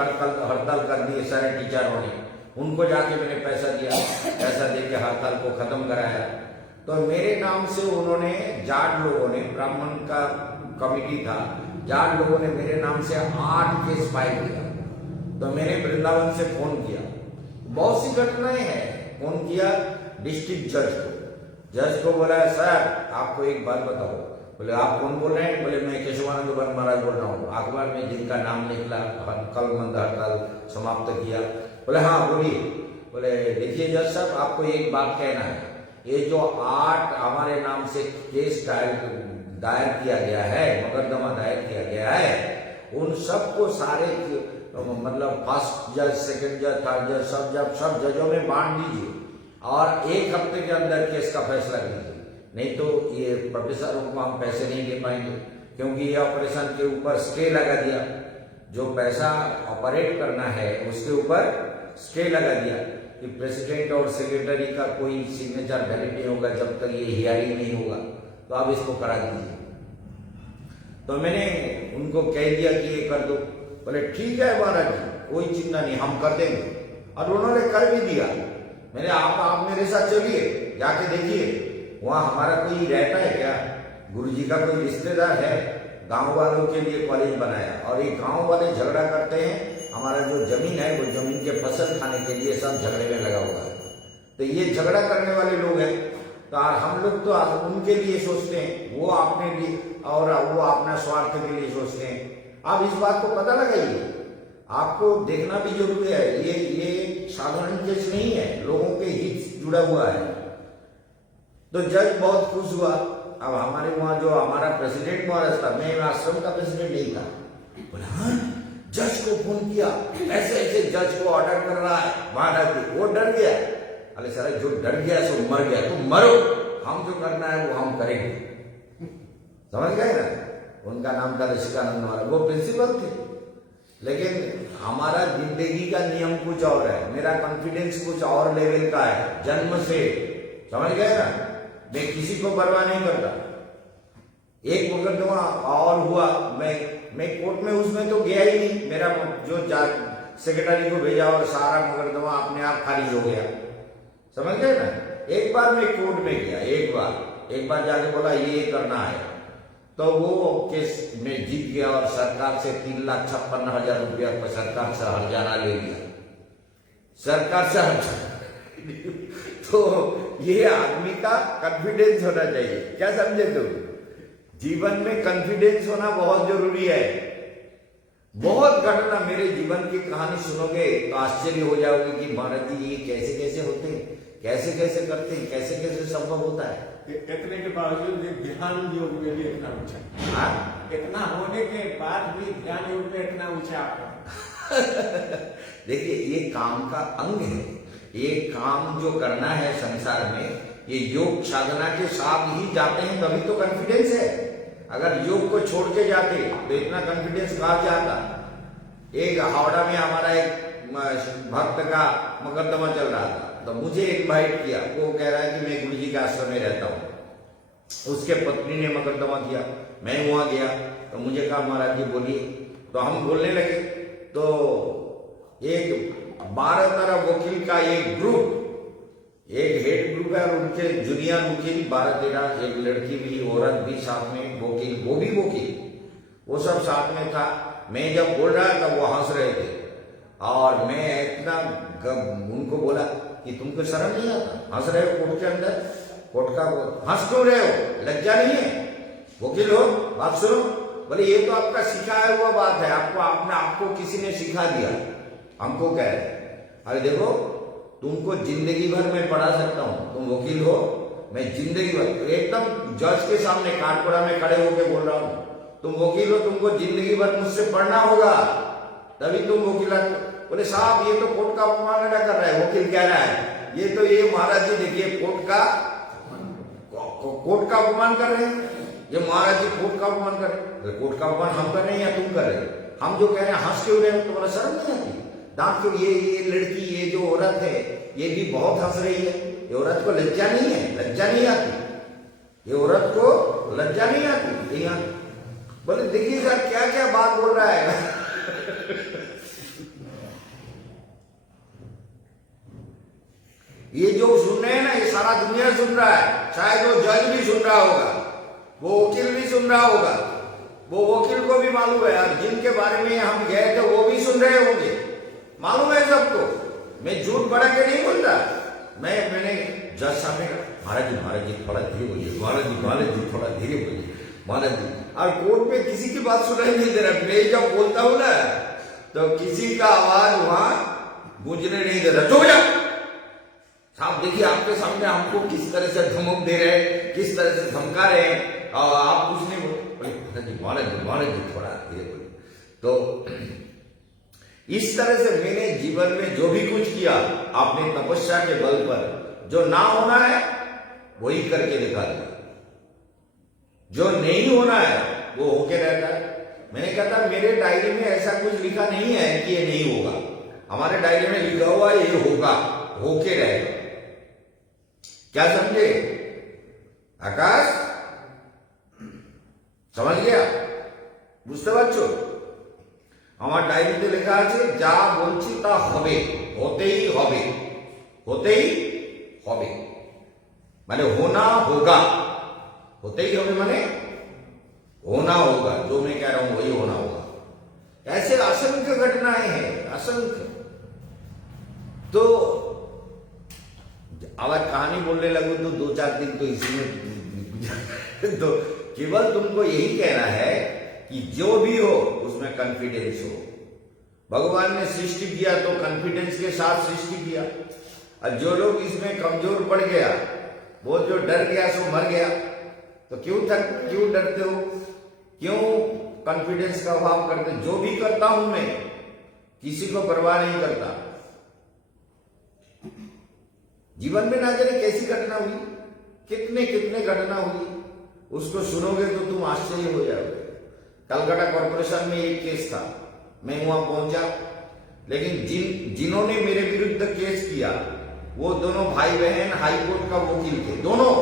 हड़ताल कर दिए सारे टीचरों ने, उनको जाके मैंने पैसा दिया, पैसा देके हड़ताल को खत्म कराया। तो मेरे नाम से उन्होंने जाट लोगों ने, ब्राह्मण का कमिटी था, जाट लोगों ने मेरे नाम से 8 केस फाइल किया। तो मैंने वृंदावन से फोन किया, बहुत सी घटनाएं हैं, फोन किया डिस्ट्रिक्ट जज को बोला सर आपको एक बात बताओ। बोले आप कौन बोल रहे हैं? बोले मैं केशवानंद वन महाराज बोल रहा हूँ, अखबार में जिनका नाम निकला कलमबंद हड़ताल समाप्त किया। बोले हाँ बोलिए। बोले देखिए जज साहब आपको एक बात कहना है, ये जो 8 हमारे नाम से केस दायर किया गया है, मुकदमा दायर किया गया है, उन सबको सारे मतलब फर्स्ट जज, सेकंड जज, थर्ड जज, सब जजों में बांट दीजिए और 1 हफ्ते के अंदर केस का फैसला कीजिए। नहीं तो ये प्रोफेसरों को हम पैसे नहीं दे पाएंगे, क्योंकि ये ऑपरेशन के ऊपर स्टे लगा दिया। जो पैसा ऑपरेट करना है उसके ऊपर स्टे लगा दिया कि प्रेसिडेंट और सेक्रेटरी का कोई सिग्नेचर वैलिड नहीं होगा जब तक ये हियरिंग नहीं होगा, तो आप इसको करा दीजिए। तो मैंने उनको कह दिया कि ये कर दो। बोले ठीक है महाराज जी, कोई चिंता नहीं, हम कर देंगे। और उन्होंने कर भी दिया। मैंने आप मेरे साथ चलिए, जाके देखिए वहां हमारा कोई रहता है क्या, गुरुजी का कोई रिश्तेदार है, गांव वालों के लिए कॉलेज बनाया और ये गांव वाले झगड़ा करते हैं। हमारा जो जमीन है वो जमीन के फसल खाने के लिए सब झगड़े में लगा हुआ है। तो ये झगड़ा करने वाले लोग हैं, तो हम लोग तो उनके लिए सोचते हैं, वो अपने लिए और वो अपना स्वार्थ के लिए सोचते हैं। आप इस बात को पता लगाइए, आपको देखना भी जरूरी है। ये साधारण केस नहीं है, लोगों के हित जुड़ा हुआ है। तो जज बहुत खुश हुआ। अब हमारे वहां जो हमारा प्रेसिडेंट महाराज था, मैं आश्रम का प्रेसिडेंट नहीं था, बोला हाँ जज को फोन किया, ऐसे ऐसे जज को ऑर्डर कर रहा है महाराज जी। वो डर गया। अरे सर जो डर गया सो मर गया, तुम मरो, हम जो करना है वो हम करेंगे। समझ गए ना? उनका नाम था ऋषिकानंद महाराज, वो प्रिंसिपल थे। लेकिन हमारा जिंदगी का नियम कुछ और है, मेरा कॉन्फिडेंस कुछ और लेवल का है जन्म से। समझ गए ना? मैं किसी को परवाह नहीं करता। एक मुकदमा और हुआ, मैं कोर्ट में उसमें तो गया ही नहीं। मेरा जो सेक्रेटरी को भेजा और सारा मुकदमा अपने आप खारिज हो गया। समझ गए ना? एक बार मैं कोर्ट में गया, एक बार जाके बोला ये करना है, तो वो केस में जीत गया और सरकार से 3,56,000 रुपया सरकार से हर्जाना ले लिया। सरकार से हर्जाना तो ये आदमी का कॉन्फिडेंस होना चाहिए। क्या समझे तुम? जीवन में कॉन्फिडेंस होना बहुत जरूरी है। बहुत घटना, मेरे जीवन की कहानी सुनोगे तो आश्चर्य हो जाओगे कि महाराज जी ये कैसे कैसे होते हैं, कैसे कैसे करते हैं, कैसे कैसे संभव होता है। इतने के बावजूद ध्यान योग में भी इतना ऊंचा, इतना होने के बाद भी ध्यान योग में इतना ऊंचा देखिए ये काम का अंग है। ये काम जो करना है संसार में, ये योग साधना के साथ ही जाते हैं, तभी तो कॉन्फिडेंस है। अगर योग को छोड़ के जाते तो इतना कॉन्फिडेंस कहां से आता। एक हावड़ा में हमारा एक भक्त का मुकदमा चल रहा था, तो मुझे इनवाइट किया। वो कह रहा है कि मैं गुरुजी के आश्रम में रहता हूँ। उसके पत्नी ने मुकदमा किया, मैं वहां गया तो मुझे कहा महाराज जी बोलिए। तो हम बोलने लगे, तो एक 12-13 वकील का एक ग्रुप, एक हेड ग्रुप है और उनके जूनियर वकील 12-13, एक लड़की भी, औरत भी साथ में, वकील, वो भी वकील, वो सब साथ में था। मैं जब बोल रहा था वो हंस रहे थे और मैं इतना उनको बोला कि तुमको शर्म नहीं आता, हंस रहे हो कोर्ट के अंदर, कोर्ट का हंस क्यों रहे हो, लज्जा नहीं है, वकील हो, बात सुनो। बोले ये तो आपका सिखाया हुआ बात है, आपको किसी ने सिखा दिया। हमको कह रहे, अरे देखो तुमको जिंदगी भर मैं पढ़ा सकता हूँ, तुम वकील हो, मैं जिंदगी भर एकदम जज के सामने काठगोड़ा में खड़े होकर बोल रहा हूँ, तुम वकील हो, तुमको जिंदगी भर मुझसे पढ़ना होगा तभी तुम वकीलात। बोले साहब ये तो कोर्ट का अपमान कर रहा है। वकील कह रहा है ये तो ये महाराज जी देखिए कोर्ट का अपमान कर रहे हैं, ये महाराज जी कोर्ट का अपमान कर रहे हैं। कोर्ट का अपमान हम कर रहे हैं या तुम कर रहे हो? हम जो कह रहे हैं हंस क्यों रहे हो? तो बोला शर्म नहीं आती, दांत क्यों? ये लड़की, ये जो औरत है ये भी बहुत हंस रही है, ये औरत को लज्जा नहीं है, लज्जा नहीं आती, ये औरत को लज्जा नहीं आती। यहाँ बोले देखिए सर क्या क्या बात बोल रहा है। ये जो सुन रहे हैं ना, ये सारा दुनिया सुन रहा है। शायद वो जज भी सुन रहा होगा, वो वकील भी सुन रहा होगा, वो वकील को भी मालूम है, और जिनके बारे में हम गए थे वो भी सुन रहे होंगे, मालूम है सबको। मैं झूठ बढ़ा के नहीं बोल रहा। मैंने जज साहब ने कहा महाराज जी थोड़ा धीरे बोलिए, महाराज जी थोड़ा धीरे बोलिए, महाराज जी। और कोर्ट में किसी की बात सुनाई नहीं दे रहा। मैं जब बोलता हूं ना तो किसी का आवाज वहां गूंजने नहीं दे रहा। चुप जा, साहब देखिए आपके सामने हमको किस तरह से धमक दे रहे हैं, किस तरह से धमका रहे हैं, और आप कुछ नहीं बोले। महाराज जी थोड़ा धीरे बोले। तो इस तरह से मैंने जीवन में जो भी कुछ किया आपने तपस्या के बल पर, जो ना होना है वही करके दिखा दिया, जो नहीं होना है वो होके रहता है। मैंने कहा था मेरे डायरी में ऐसा कुछ लिखा नहीं है कि ये नहीं होगा, हमारे डायरी में लिखा हुआ ये होगा, होके रहेगा। क्या समझे आकाश? समझ गया? বুঝতে পারছো? আমার ডায়েরিতে লেখা আছে যা বলছি তা হবে, হতেই হবে, হতেই হবে, মানে होना होगा, होतेई होगा माने होना होगा, जो मैं कह रहा हूं वही होना होगा। ऐसे असंख्य घटनाएं हैं, असंख्य। तो अगर कहानी बोलने लगो तो 2-4 दिन तो इसी में तो केवल तुमको यही कहना है कि जो भी हो उसमें कॉन्फिडेंस हो। भगवान ने सृष्टि किया तो कॉन्फिडेंस के साथ सृष्टि किया, और जो लोग इसमें कमजोर पड़ गया, वो जो डर गया सो मर गया। तो क्यों डरते हो, क्यों कॉन्फिडेंस का अभाव करते? जो भी करता हूं मैं किसी को परवाह नहीं करता। जीवन में ना जाने कैसी घटना हुई, कितने कितने घटना हुई, उसको सुनोगे तो तुम आश्चर्य हो जाओगे। कलकत्ता कॉर्पोरेशन में एक केस था, मैं वहां पहुंचा, लेकिन जिन्होंने मेरे विरुद्ध केस किया वो दोनों भाई बहन हाईकोर्ट का वकील थे, दोनों,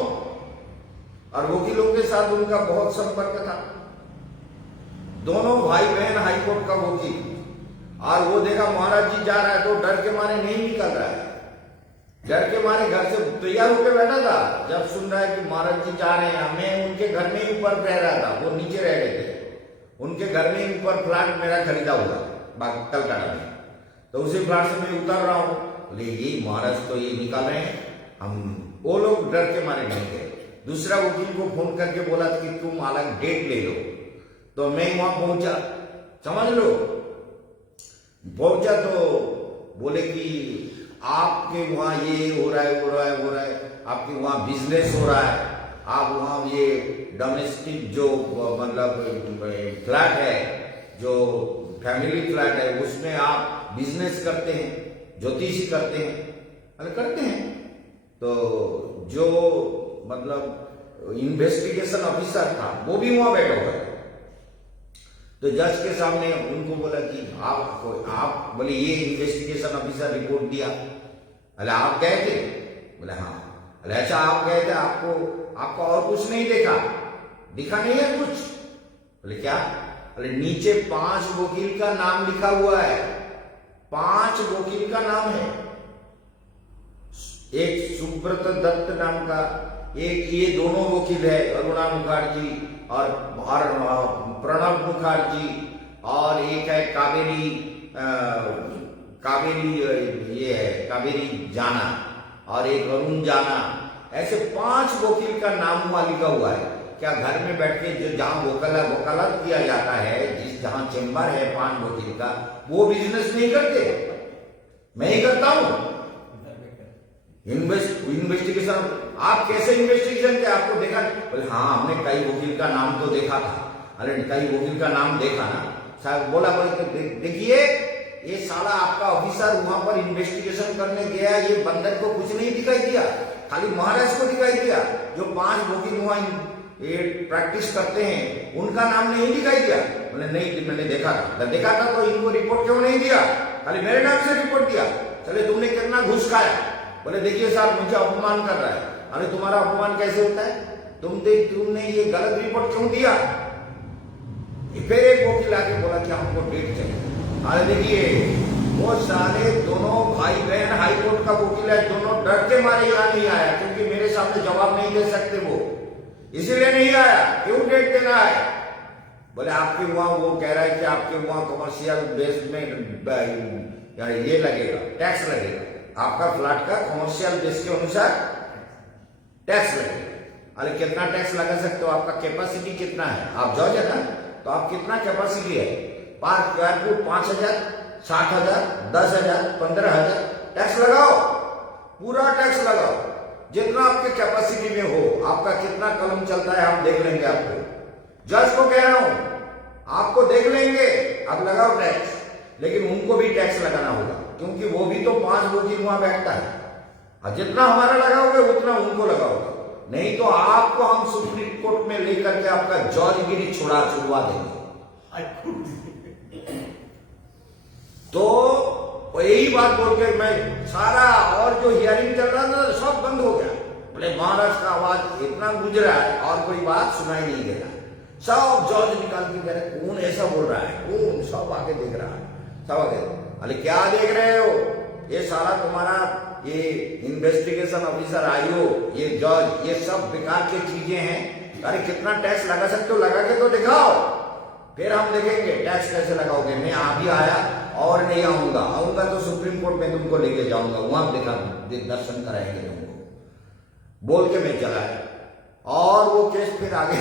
और वकीलों के साथ उनका बहुत संपर्क था। दोनों भाई बहन हाईकोर्ट का वकील, और वो देखा महाराज जी जा रहा है तो डर के मारे नहीं निकल रहा है, डर के मारे घर से तैयार होकर बैठा था। जब सुन रहा है कि महाराज जी जा रहे हैं, मैं उनके घर में ही ऊपर रह रहा था, वो नीचे रह रहे थे, उनके घर में ही ऊपर फ्लैट मेरा खरीदा हुआ कलकत्ता में। तो उसी फ्लैट से मैं उतर रहा हूं, बोले ये महाराज तो ये निकाल रहे हैं, हम वो लोग डर के मारे नहीं गए। दूसरा वकील को फोन करके बोला था कि तुम अलग डेट ले लो। तो मैं वहां पहुंचा, समझ लो, पहुंचा तो बोले कि आपके वहां ये हो रहा है, हो रहा है, हो रहा है, आपके वहां बिजनेस हो रहा है, आप वहां ये डोमेस्टिक जो मतलब फ्लैट है, जो फैमिली फ्लैट है, उसमें आप बिजनेस करते हैं, ज्योतिषी करते हैं। अरे करते हैं। तो जो मतलब इन्वेस्टिगेशन ऑफिसर था वो भी वहां बैठा हुआ था। तो जज के सामने उनको बोला कि आप बोले ये इन्वेस्टिगेशन ऑफिसर रिपोर्ट दिया। अरे आप गए थे? बोले हाँ। अरे अच्छा आप गए थे, आपको और कुछ नहीं दिखा नहीं है कुछ? बोले क्या? अरे नीचे 5 वकील का नाम लिखा हुआ है, 5 वकील का नाम है, एक सुब्रत दत्त नाम का, एक ये दोनों वकील है, अरुणा मुखर्जी और प्रणब मुखर्जी, और एक है कावेरी जाना, और एक अरुण जाना। ऐसे 5 वकील का नाम वहां लिखा हुआ है। क्या घर में बैठ के जो जहां वकालत किया जाता है, जहां चेंबर है 5 वकील का, वो बिजनेस नहीं करते? मैं ही करता हूं इन्वेस्टिगेशन। आप कैसे इन्वेस्टिगेशन किया? आपको देखा? बोले हाँ हमने कई वकील का नाम तो देखा था। अरे कई वकील का नाम देखा ना साहब? बोला देखिए ये साला आपका ऑफिसर वहां पर इन्वेस्टिगेशन करने गया, ये बंदर को कुछ नहीं दिखाई दिया, खाली महाराज को दिखाई दिया। जो 5 वकील वहां ये प्रैक्टिस करते हैं उनका नाम नहीं दिखाई दिया। बोले नहीं मैंने देखा था तो इनको रिपोर्ट क्यों नहीं दिया? खाली मेरे नाम से रिपोर्ट दिया। चले तुमने कितना घूस खाया? बोले देखिए साहब मुझे अपमान कर रहा है। अरे तुम्हारा अपमान कैसे होता है? तुमने ये गलत रिपोर्ट क्यों दिया? फिर एक वकील आके बोला कि हमको डेट चाहिए। अरे देखिए वो सारे दोनों भाई बहन हाईकोर्ट का वकील है, दोनों डर के मारे यहाँ नहीं आया, क्योंकि मेरे सामने जवाब नहीं दे सकते वो, इसीलिए नहीं आया। क्यों डेट देना है? बोले आपके वहां वो कह रहा है कि आपके वहां कमर्शियल बेस में ये लगेगा, टैक्स लगेगा, आपका फ्लैट का कमर्शियल बेस के अनुसार टैक्स लगेगा। अरे कितना टैक्स लगा सकते हो? आपका कैपेसिटी कितना है? आप जज है ना, तो आप कितना कैपेसिटी है? 5 स्क्वायर फुट 5,000, 60,000, 10,000, 15,000 टैक्स लगाओ। पूरा टैक्स लगाओ, जितना आपके कैपेसिटी में हो। आपका कितना कलम चलता है हम देख लेंगे आपको। जज को कह रहा हूं, आपको देख लेंगे, आप लगाओ टैक्स, लेकिन उनको भी टैक्स लगाना होगा, क्योंकि वो भी तो 5 वकील वहां बैठता है। और जितना हमारा लगाओगे उतना उनको लगाओगे, नहीं तो आपको हम सुप्रीम कोर्ट में लेकर के आपका जजगिरी छुड़वा देंगे। तो यही बात बोल के मैं सारा और जो हियरिंग चल रहा था सब बंद हो गया। बोले महाराज का आवाज इतना गुज रहा है और कोई बात सुनाई नहीं दे रहा। सब जज निकाल के कह रहे कौन ऐसा बोल रहा है, कौन, सब आगे देख रहा है, सब आगे। अरे क्या देख रहे हो, ये सारा तुम्हारा ये इन्वेस्टिगेशन ऑफिसर आईओ, ये जज, ये सब बेकार की चीजें हैं। अरे कितना टैक्स लगा सकते हो, लगा के तो दिखाओ, फिर हम देखेंगे टैक्स कैसे लगाओगे। मैं अभी आया और नहीं आऊंगा तो सुप्रीम कोर्ट में तुमको लेके जाऊंगा, वहां दर्शन कराएंगे तुमको, बोल के मैं चला है। और वो केस फिर आगे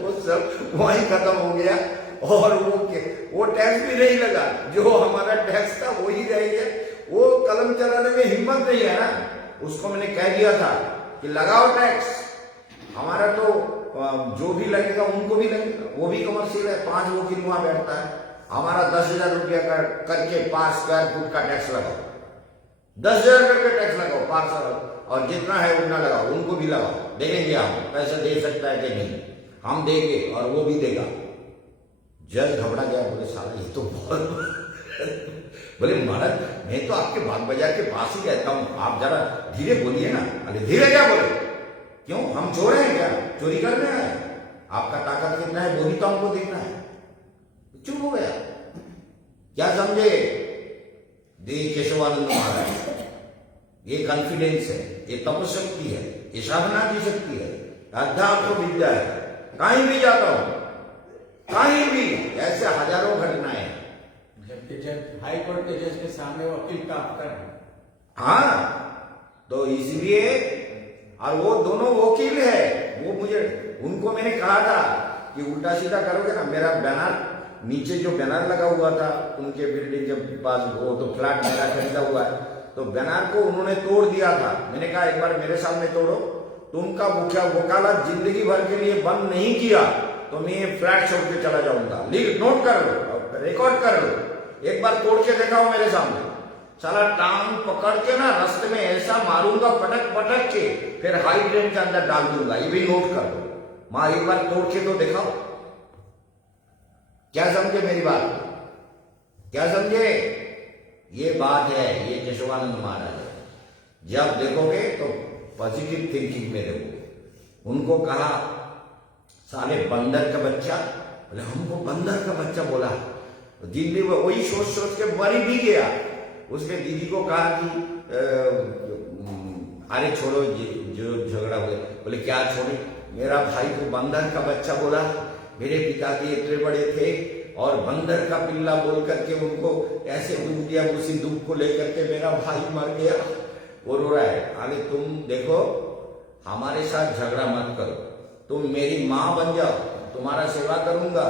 वो सब वहीं खत्म हो गया। और वो टैक्स भी नहीं लगा, जो हमारा टैक्स था वही रह गया। वो कलम चलाने में हिम्मत नहीं है ना। उसको मैंने कह दिया था कि लगाओ टैक्स, हमारा तो जो भी लगेगा उनको भी लगेगा, वो भी कमर्शियल है। 5 वकील वहां बैठता है, हमारा 10,000 रुपया करके 5 स्क्वायर फुट का टैक्स लगाओ, 10,000 करके टैक्स लगाओ, 500, और जितना है उतना लगाओ, उनको भी लगाओ, देखेंगे हम पैसे दे सकता है कि नहीं, हम देंगे और वो भी देगा। जज घबरा गया, बोले साला ये तो बहुत बोले महाराज मैं तो आपके बाग बाजार के पास ही रहता हूं, आप जरा धीरे बोलिए ना। अरे धीरे क्या बोले, क्यों हम चोर हैं क्या, चोरी करने आए, आपका ताकत कितना है वो भी तो हमको देखना है। चुप हो गया, क्या समझे दे केशवानंद महाराज, ये कॉन्फिडेंस है, ये तपशक्ति है, ये साधना की शक्ति है, अध्यात्म विद्या है। कहीं भी जाता हूं, कहीं भी ऐसे हजारों घटनाएं हैं। जबकि जज हाई कोर्ट के जज के सामने वकील का अवतर है। हाँ, तो इसलिए, और वो दोनों वकील है, वो मुझे उनको मैंने कहा था कि उल्टा सीधा करोगे ना, मेरा बैनर नीचे जो बैनर लगा हुआ था उनके बिल्डिंग के पास, वो तो फ्लैट मेरा खरीदा हुआ है, तो बैनर को उन्होंने तोड़ दिया था। मैंने कहा एक बार मेरे सामने तोड़ो, तुमका वकालत जिंदगी भर के लिए बंद नहीं किया तो मैं ये फ्लैट छोड़ के चला जाऊंगा। नोट कर लो, रिकॉर्ड कर लो, एक बार तोड़ के दिखाओ मेरे सामने, साला टांग पकड़ के ना रास्ते में ऐसा मारूंगा पटक पटक के, फिर हाई ड्रेन के अंदर डाल दूंगा, ये भी नोट कर लो। मां एक बार तोड़ के तो दिखाओ। क्या समझे मेरी बात, क्या समझे, ये बात है, ये केशवानंद महाराज है। जब देखोगे तो पॉजिटिव थिंकिंग में देखो। उनको कहा साले बंदर का बच्चा, बोले हमको बंदर का बच्चा बोला, तो दिल्ली में वही सोच सोच के मरी भी गया। उसके दीदी को कहा कि अरे छोड़ो जो झगड़ा हुआ, बोले क्या छोड़े, मेरा भाई को बंदर का बच्चा बोला, मेरे पिताजी इतने बड़े थे और बंदर का पिल्ला बोल करके उनको ऐसे दुख दिया, उसी दुख को लेकर के मेरा भाई मर गया। वो रो रहा है। अरे तुम देखो, हमारे साथ झगड़ा मत करो, तुम मेरी माँ बन जाओ, तुम्हारा सेवा करूंगा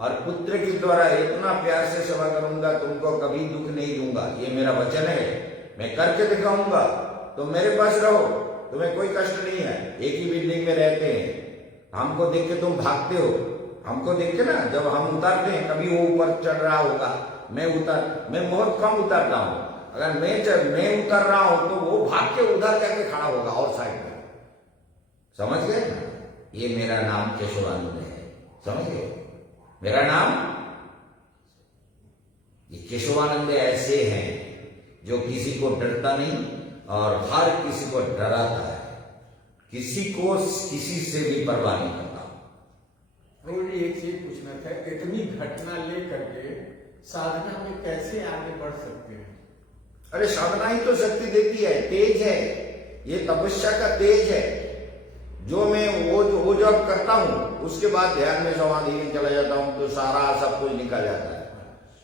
और पुत्र के द्वारा इतना प्यार से सेवा करूंगा, तुमको कभी दुख नहीं दूंगा, ये मेरा वचन है, मैं करके दिखाऊंगा। तुम मेरे पास रहो, तुम्हें कोई कष्ट नहीं है, एक ही बिल्डिंग में रहते हैं, हमको देख के तुम भागते हो, हमको देख के ना जब हम उतारते हैं, कभी वो ऊपर चढ़ रहा होगा, मैं बहुत कम उतरता हूं, अगर मैं उतर रहा हूं तो वो भाग के उधर जाके खड़ा होगा और साइड में, समझ गए ना। ये मेरा नाम केशवानंद है, समझ गए मेरा नाम। ये केशवानंद ऐसे हैं जो किसी को डरता नहीं और हर किसी को डराता है, किसी को किसी से भी परवाह नहीं करता। मुझे एक चीज पूछना था, इतनी घटना लेकर के साधना में कैसे आगे बढ़ सकते हैं? अरे साधना ही तो शक्ति देती है, तेज है, ये तपस्या का तेज है। जो मैं वो जब करता हूं उसके बाद ध्यान में समाधि में चला जाता हूं तो सारा सब कुछ निकल जाता है,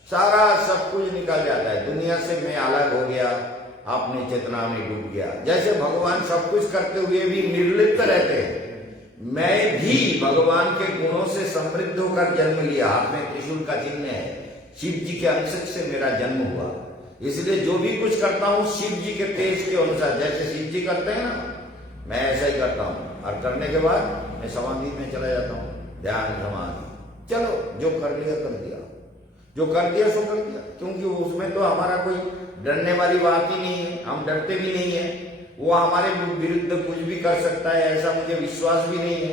सारा सब कुछ निकल जाता है। दुनिया से मैं अलग हो गया, अपने चेतना में डूब गया। जैसे भगवान सब कुछ करते हुए भी निर्लिप्त रहते हैं, मैं भी भगवान के गुणों से समृद्ध होकर जन्म लिया। हाथ में त्रिशूल का चिन्ह है, शिव जी के अंश से मेरा जन्म हुआ। इसलिए जो भी कुछ करता हूं शिव जी के तेज के अनुसार, जैसे शिव जी करते हैं ना, मैं ऐसा ही करता हूं। और करने के बाद मैं समाधि में चला जाता हूं, ध्यान समाधि। चलो जो कर लिया कर दिया, जो कर दिया सो कर दिया, क्योंकि उसमें तो हमारा कोई डरने वाली बात ही नहीं है, हम डरते भी नहीं है। वो हमारे विरुद्ध कुछ भी कर सकता है ऐसा मुझे विश्वास भी नहीं है।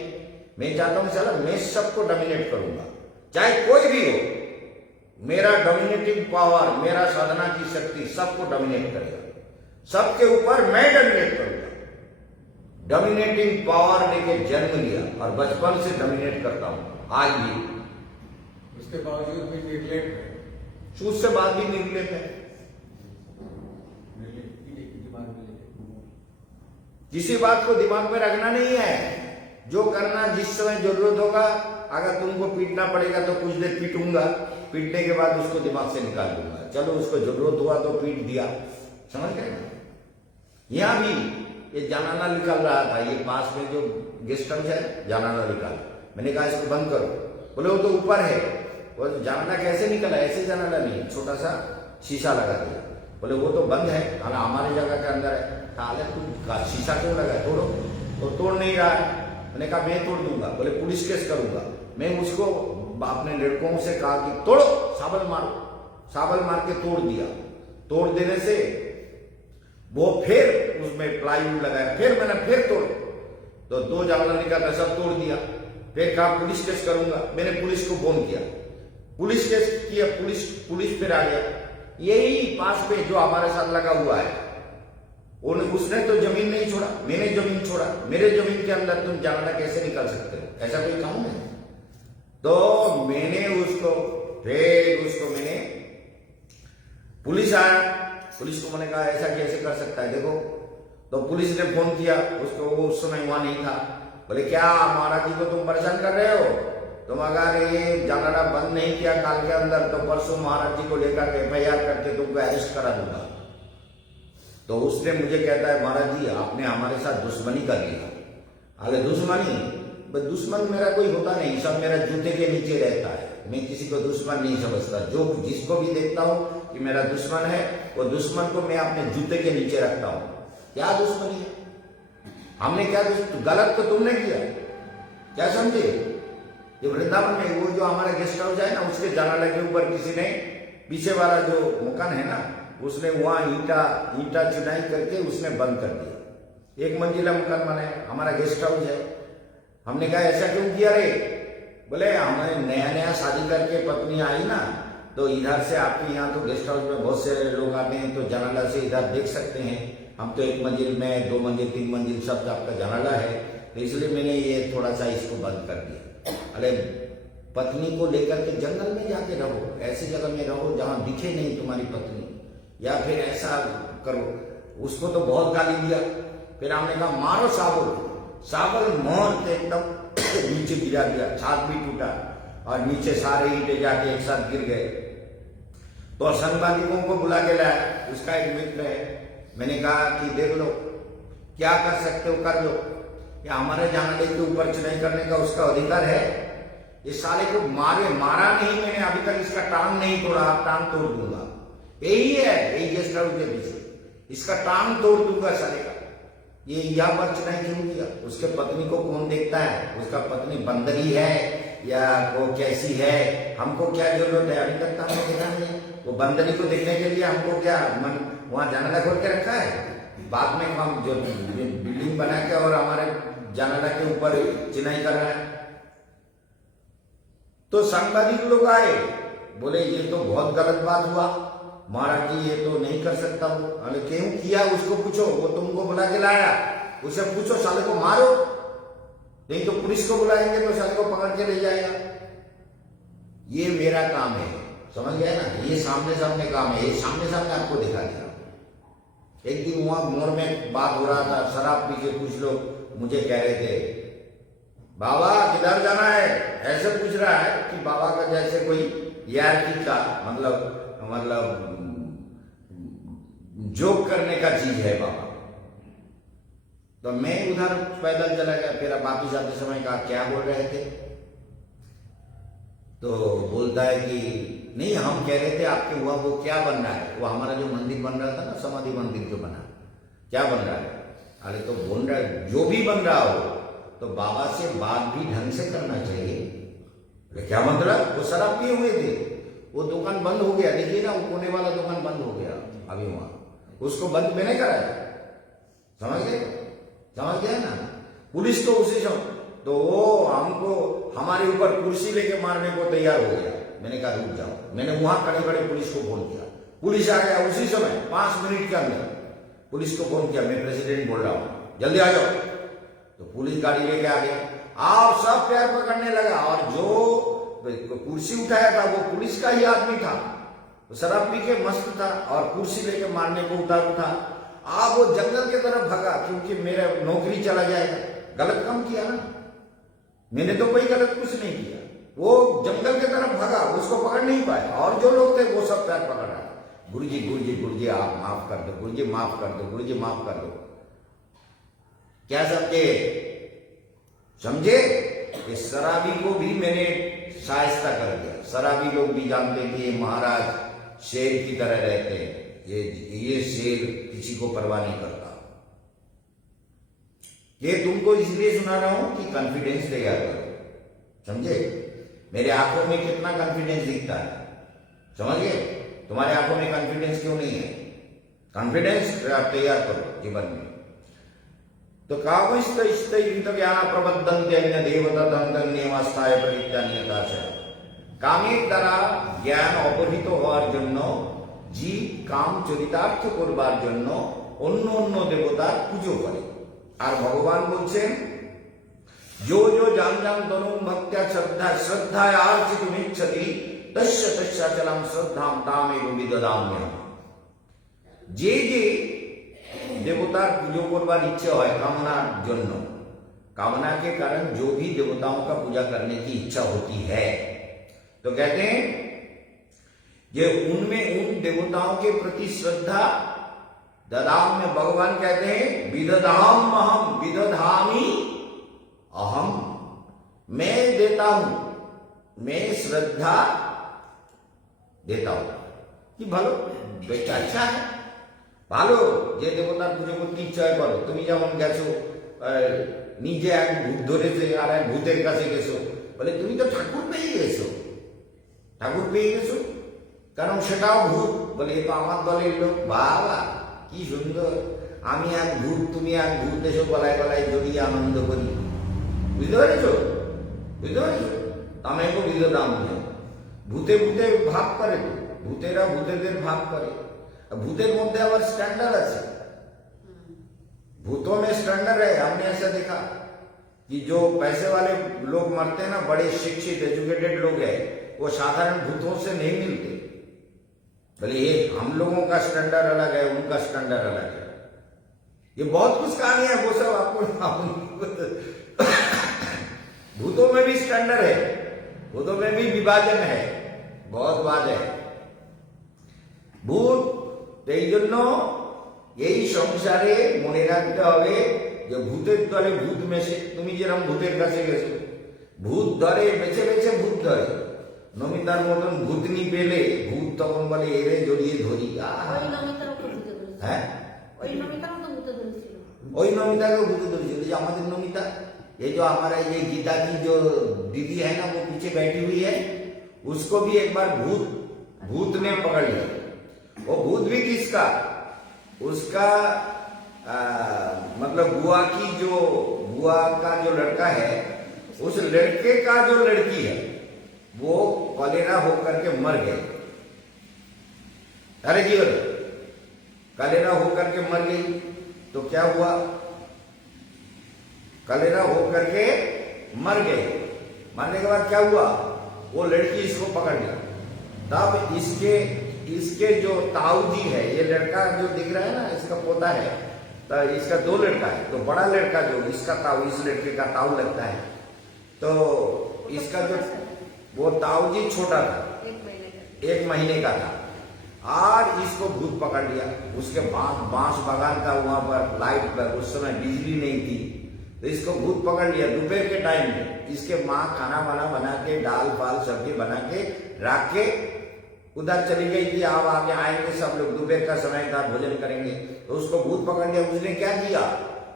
मैं चाहता हूं चलो मैं सबको डोमिनेट करूंगा, चाहे कोई भी हो। मेरा डोमिनेटिंग पावर, मेरा साधना की शक्ति सबको डोमिनेट करेगा, सबके ऊपर मैं डोमिनेट करूंगा। डोमिनेटिंग पावर लेके जन्म लिया और बचपन से डोमिनेट करता हूं आज भी। उसके बावजूद भी निर्लेप है, सूद से बाद भी निर्लेप है। दिमाग में लेके किसी बात को दिमाग में रखना नहीं है, जो करना जिस समय जरूरत होगा। अगर तुमको पीटना पड़ेगा तो कुछ देर पीटूंगा, पीटने के बाद उसको दिमाग से निकाल दूंगा। चलो उसको जरूरत हुआ तो पीट दिया, समझ गए ना। यहां भी ये जानाना निकाल रहा था, ये पास में जो गेस्ट हाउस है जानाना निकाल। मैंने कहा इसको बंद करो, बोले वो तो ऊपर है। वो जानाना कैसे निकला, ऐसे जानाना नहीं, छोटा सा शीशा लगा दिया। बोले वो तो बंद है, हमारे जगह के अंदर है। ताले तू शीशा क्यों लगा, तोड़ो। तो तोड़ नहीं रहा है। मैंने कहा मैं तोड़ दूंगा, बोले पुलिस केस करूंगा। मैं उसको अपने लड़कों से कहा कि तोड़ो, साबल मारो। साबल मार के तोड़ दिया। तोड़ देने से वो फिर उसमें प्लाईवुड लगाया, फिर मैंने फिर तोड़, तो 2 जावला निकाला, सब तोड़ दिया। फिर कहा पुलिस केस करूंगा। मैंने पुलिस को फोन किया, पुलिस केस किया, पुलिस फिर आ गया। यही पास पे जो हमारे साथ लगा हुआ है, उसने तो जमीन नहीं छोड़ा, मैंने जमीन छोड़ा। मेरे जमीन के अंदर तुम जानाना कैसे निकाल सकते हो, ऐसा कोई काम है? तो मैंने उसको मैंने पुलिस आया, पुलिस को मैंने कहा ऐसा कैसे कर सकता है, देखो। तो पुलिस ने फोन किया उसको, वो उस समय वहां नहीं था। बोले क्या महाराज जी को तुम परेशान कर रहे हो, तुम अगर ये जानाना बंद नहीं किया काल के अंदर तो परसों महाराज जी को लेकर FIR करके तुमको अरेस्ट करा दूंगा। तो उसने मुझे कहता है महाराज जी आपने हमारे साथ दुश्मनी कर लिया। अरे दुश्मन मेरा कोई होता नहीं, सब मेरा जूते के नीचे रहता है। मैं किसी को दुश्मन नहीं समझता। जो जिसको भी देखता हूं कि मेरा दुश्मन है, वो दुश्मन को मैं अपने जूते के नीचे रखता हूं। क्या दुश्मनी है, हमने क्या गलत तो तुमने किया, क्या समझे? ये वृंदावन में वो जो हमारा गेस्ट हाउस है ना, उसके जानाला के ऊपर किसी ने, पीछे वाला जो मकान है ना, उसने वहां ईंटा चुनाई करके उसने बंद कर दिया। 1 मंजिला मकान बना है, हमारा गेस्ट हाउस है। हमने कहा ऐसा क्यों किया रे? बोले हमें नया शादी करके पत्नी आई ना, तो इधर से आपके यहाँ तो गेस्ट हाउस में बहुत से लोग आते हैं, तो जानाला से इधर देख सकते हैं। हम तो 1 मंजिल में 2 मंजिल 3 मंजिल सब आपका जानाला है, तो इसलिए मैंने ये थोड़ा सा इसको बंद कर दिया। अरे पत्नी को लेकर के जंगल में जाके रहो, ऐसी जगह में रहो जहां दिखे नहीं तुम्हारी पत्नी, या फिर ऐसा करो। उसको तो बहुत गाली दिया। फिर हमने कहा मारो साबल मारते एकदम नीचे गिरा दिया, छात भी टूटा और नीचे सारे ईंटे जाके एक साथ गिर गए। तो संवादिकों को बुला के लाया, उसका एक मित्र है। मैंने कहा कि देख लो क्या कर सकते हो कर लो, या हमारे जानाले के ऊपर चुनाई करने का उसका अधिकार है। इस साले को मारा नहीं मैंने अभी तक, इसका टांग नहीं तोड़ा, टांग तोड़ दूंगा। यही है, यही गेस्ट हाउस के पीछे, इसका टांग तोड़ दूंगा साले का। ये यहाँ पर चुनाई क्यों किया? उसके पत्नी को कौन देखता है? उसका पत्नी बंदरी है या वो कैसी है, हमको क्या जरूरत है? अभी तक तो हमने देखा नहीं। वो बंदरी को देखने के लिए हमको क्या वहां जानाला खोल के रखा है? बाद में हम जो बिल्डिंग बना के और हमारे जानाला के ऊपर चिनाई कर रहा है। तो सांबादिक लोग आए, बोले ये तो बहुत गलत बात हुआ महाराज जी, ये तो नहीं कर सकता हूं। अरे क्यों किया उसको पूछो, वो तुमको बुला के लाया, उसे पूछो, साले को मारो, नहीं तो पुलिस को बुलाएंगे तो साले को पकड़ के ले जाएगा। ये मेरा काम है, समझ गए ना? ये सामने सामने काम है, ये सामने सामने आपको दिखा दिया। एक दिन वहां मोड़ में बात हो रहा था, शराब पी के कुछ लोग मुझे कह रहे थे बाबा किधर जाना है, ऐसे पूछ रहा है कि बाबा का जैसे कोई यार का मतलब जोक करने का चीज है बाबा। तो मैं उधर पैदल चला गया, फिर वापिस आते समय कहा क्या बोल रहे थे? तो बोलता है कि नहीं, हम कह रहे थे आपके हुआ वो क्या बन रहा है, वो हमारा जो मंदिर बन रहा था ना, समाधि मंदिर जो बना, क्या बन रहा है? अरे तो बोल रहा है जो भी बन रहा हो तो बाबा से बात भी ढंग से करना चाहिए। अरे क्या मतलब? वो शराब पिए हुए थे, वो दुकान बंद हो गया, देखिए ना, वो कोने वाला दुकान बंद हो गया अभी वहां, उसको बंद मैंने कराया, समझ गए ना? पुलिस तो उसी समय तो वो हमको हमारे ऊपर कुर्सी लेके मारने को तैयार हो गया। मैंने कहा रुक जाओ, मैंने वहां खड़े पुलिस को फोन किया, पुलिस आ गया उसी समय 5 मिनट के अंदर, पुलिस को फोन किया, मैं प्रेसिडेंट बोल रहा हूं, जल्दी आ जाओ। तो पुलिस गाड़ी लेके आ गया, आप सब पैर पकड़ने लगा, और जो कुर्सी उठाया था वो पुलिस का ही आदमी था, तो शराब पी के मस्त था और कुर्सी लेके मारने को उठा। आप वो जंगल की तरफ भागा, क्योंकि मेरा नौकरी चला जाएगा। गलत काम किया ना, मैंने तो कोई गलत कुछ नहीं किया। वो जंगल की तरफ भागा, उसको पकड़ नहीं पाया, और जो लोग थे वो सब पैर पकड़ रहा, गुरुजी आप माफ कर दो, गुरुजी माफ कर दो, गुरुजी माफ कर दो। क्या समझे? इस शराबी को भी मैंने शाइस्ता कर दिया। शराबी लोग भी जानते कि ये महाराज शेर की तरह रहते हैं, ये शेर किसी को परवाह नहीं करता। ये तुमको इसलिए सुना रहा हूं कि कॉन्फिडेंस तैयार करो, समझे? मेरे आंखों में कितना कॉन्फिडेंस दिखता है, समझ गए? तुम्हारे आंखों में कॉन्फिडेंस क्यों नहीं है? कॉन्फिडेंस तैयार करो जीवन में। तो ज्ञान प्रबद्धन्ते अन्य देवता तंगन्यवस्थाय परित्यान्यताशय। কামের দ্বারা জ্ঞান অপহৃত হওয়ার জন্য জীব কাম চরিতার্থ করবার জন্য অন্য অন্য দেবতার পুজো করে। আর ভগবান বলছেন जो जान तनुम भक्त्या श्रद्धाया अर्चितुमिच्छति तस्य तस्याचलं श्रद्धां तामेव विदधाम्यहम्। যে देवतार पूजो करवार इच्छा है कामनार जन्य, कामना के कारण जो भी देवताओं का पूजा करने की इच्छा होती है, तो कहते हैं ये उनमें उन देवताओं के प्रति श्रद्धा ददाम में भगवान कहते हैं विदधाम अहम विदधामी अहम, मैं देता हूं, मैं श्रद्धा देता हूं। कि ভালো বেটা, अच्छा है, ভালো যে দেবতার পুজো করতে ইচ্ছা করো। তুমি যেমন গেছো নিজে এক ভূত ধরেছে আর এক ভূতের কাছে গেছো, বলে তুমি তো ঠাকুর পেয়ে গেছো, ঠাকুর পেয়ে গেছো, কারণ সেটাও ভূত, বলে এ তো আমার দলের লোক। বাবা কি সুন্দর, আমি এক ভূত তুমি এক ভূত, এসো গলায় গলায় জড়িয়ে আনন্দ করি। বুঝতে পেরেছো? আমাকে বিদধাম নেই। ভূতে ভূতে ভাব করে, ভূতেরা ভূতেদের ভাব করে। भूतेर मध्य आवर स्टैंडर्ड আছে, भूतों में स्टैंडर्ड है। हमने ऐसा देखा कि जो पैसे वाले लोग मरते हैं ना, बड़े शिक्षित एजुकेटेड लोग हैं, वो साधारण भूतों से नहीं मिलते। भले ये हम लोगों का स्टैंडर्ड अलग है, उनका स्टैंडर्ड अलग है। ये बहुत कुछ कहानी है, वो सब आपको भूतों में भी स्टैंडर्ड है, भूतों में भी विभाजन है, बहुत बात है। भूत এই জন্য এই সংসারে মনে রাখতে হবে যে ভূতের দলে ভূত মেশে। তুমি যেরকম ভূতের কাছে গেছো, ভূত ধরে, বেছে বেছে ভূত ধরে। নমিতার মতন ভূতনি পেলে ভূত তখন বলে এরে জড়িয়ে ধরি। হ্যাঁ, ওই नमिता को भूत धरेছিল। যে আমাদের नमिता, ये जो हमारा ये गीता की जो दीदी है ना, वो पीछे बैठी हुई है, उसको भी एक बार भूत ने पकड़ लिया। वो भूत भी किसका? उसका मतलब बुआ का जो लड़का है, उस लड़के का जो लड़की है, वो कॉलेरा होकर के मर गए। अरे जी, कॉलेरा होकर के मर गई। तो क्या हुआ? कॉलेरा होकर के मर गए। मरने के बाद क्या हुआ? वो लड़की इसको पकड़ लिया। तब इसके जो ताऊ जी है, ये लड़का जो दिख रहा है ना, इसका पोता है, तो इसका 2 लड़का है। तो बड़ा लड़का जो इसका ताऊ, इस लड़के का ताऊ लगता है, तो इसका जो वो ताऊ जी छोटा था, 1 महीने का था, और इसको भूत पकड़ लिया। उसके बांस बागान का वहां पर लाइट पर उस समय बिजली नहीं थी, तो इसको भूत पकड़ लिया। दोपहर के टाइम में इसके माँ खाना वाना बना के, दाल फाल सब्जी बना के रख के उधर चली गई थी, अब आगे आएंगे सब लोग, दोपहर का समय था, भोजन करेंगे। तो उसको भूत पकड़ लिया। उसने क्या किया,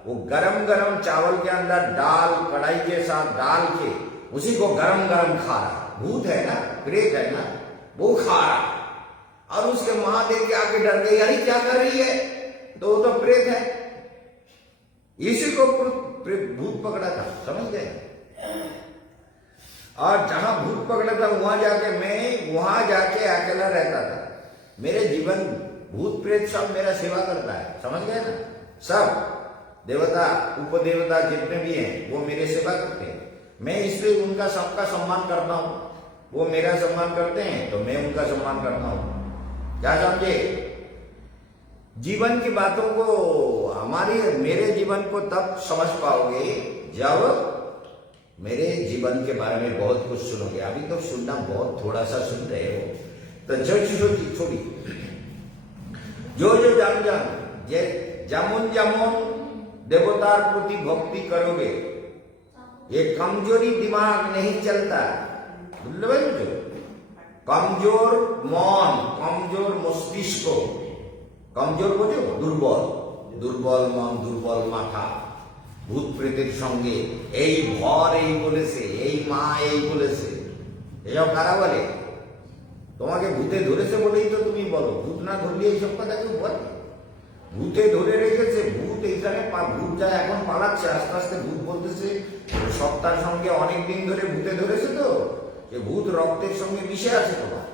वो गरम गरम चावल के अंदर डाल, कढ़ाई के साथ डाल के उसी को गरम गरम खा रहा। भूत है ना, प्रेत है ना, वो खा रहा। और उसके मां देख के आके डर गई, अरे क्या कर रही है, तो वो तो प्रेत है। इसी को भूत पकड़ा था, समझ गए। और जहां भूत पकड़ा था वहां जाके अकेला रहता था। मेरे जीवन भूत प्रेत सब मेरा सेवा करता है, समझ गए ना। सब देवता उपदेवता जितने भी हैं वो मेरे सेवा करते हैं। मैं इसलिए उनका सबका सम्मान करता हूं। वो मेरा सम्मान करते हैं तो मैं उनका सम्मान करता हूं। क्या समझे। जीवन की बातों को मेरे जीवन को तब समझ पाओगे जब मेरे जीवन के बारे में बहुत कुछ सुनोगे। अभी तो सुनना बहुत थोड़ा सा सुन रहे हो, तो छोड़ी जो যেমন যেমন देवतार प्रति भक्ति करोगे, ये कमजोरी दिमाग नहीं चलता। बुझलो, कमजोर मन, कमजोर मस्तिष्क, कमजोर बोझो, दुर्बल मन, दुर्बल माथा। ভূত প্রেতের সঙ্গে এই ভর এই বলেছে, এই মা এই বলেছে, এসব কারা বলে? তোমাকে ভূতে ধরেছে বলেই তো তুমি বলো। ভূত না ধরলে এইসব কথা কেউ বলে? ভূতে ধরে রেখেছে, ভূত এইখানে ভূত যা এখন পালাচ্ছে, আস্তে আস্তে ভূত বলতেছে সত্তার সঙ্গে অনেক দিন ধরে ভূতে ধরেছে। তো যে ভূত রক্তের সঙ্গে মিশে আছে, তোমার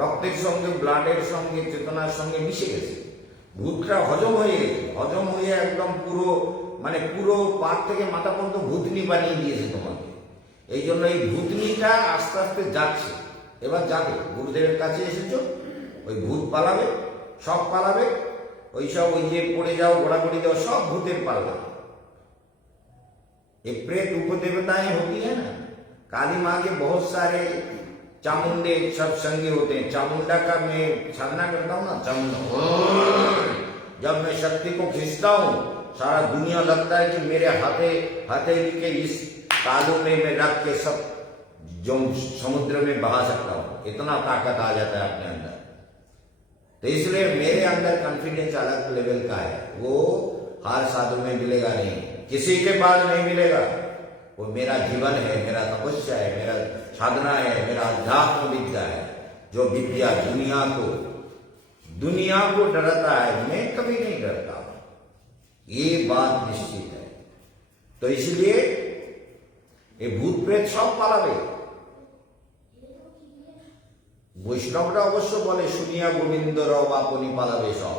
রক্তের সঙ্গে, ব্লাডের সঙ্গে, চেতনার সঙ্গে মিশে গেছে। ভূতটা হজম হয়ে গেছে, হজম হয়ে একদম পুরো পার থেকে মাথা পর্যন্ত ভূতনি বানিয়ে দিয়েছে তোমাকে। এই জন্য এই ভূতনিটা আস্তে আস্তে যাচ্ছে। এবার যাবে, গুরুদেবের কাছে এসেছো, ওই ভূত পালাবে, সব পালাবে। ওই যে পড়ে যাও, ঘোরাঘুরি দাও, सब भूतेर पाला। ये प्रेत उपदेवताएं होती है ना। काली माँ के बहुत सारे चामुंडे सत्संगी होते हैं। चामुंडा का मैं साधना करता हूँ ना, चामुंडा, जब मैं शक्ति को खींचता हूँ, सारा दुनिया लगता है कि मेरे हथेली के इस तालू में मैं रख के सब जो समुद्र में बहा सकता हूँ। इतना ताकत आ जाता है अपने अंदर। तो इसलिए मेरे अंदर कॉन्फिडेंस अलग लेवल का है। वो हर साधु में मिलेगा नहीं, किसी के पास नहीं मिलेगा। वो मेरा जीवन है, मेरा तपस्या है, मेरा साधना है, मेरा अध्यात्म विद्या है। जो विद्या दुनिया को डराता है, मैं कभी नहीं डरता। ये बात निश्चित है। तो इसलिए ये भूत प्रेत सब पालाबे। বৈষ্ণবরা অবশ্য বলে, শুনিয়া গোবিন্দ রব আপনি পালাবে সব,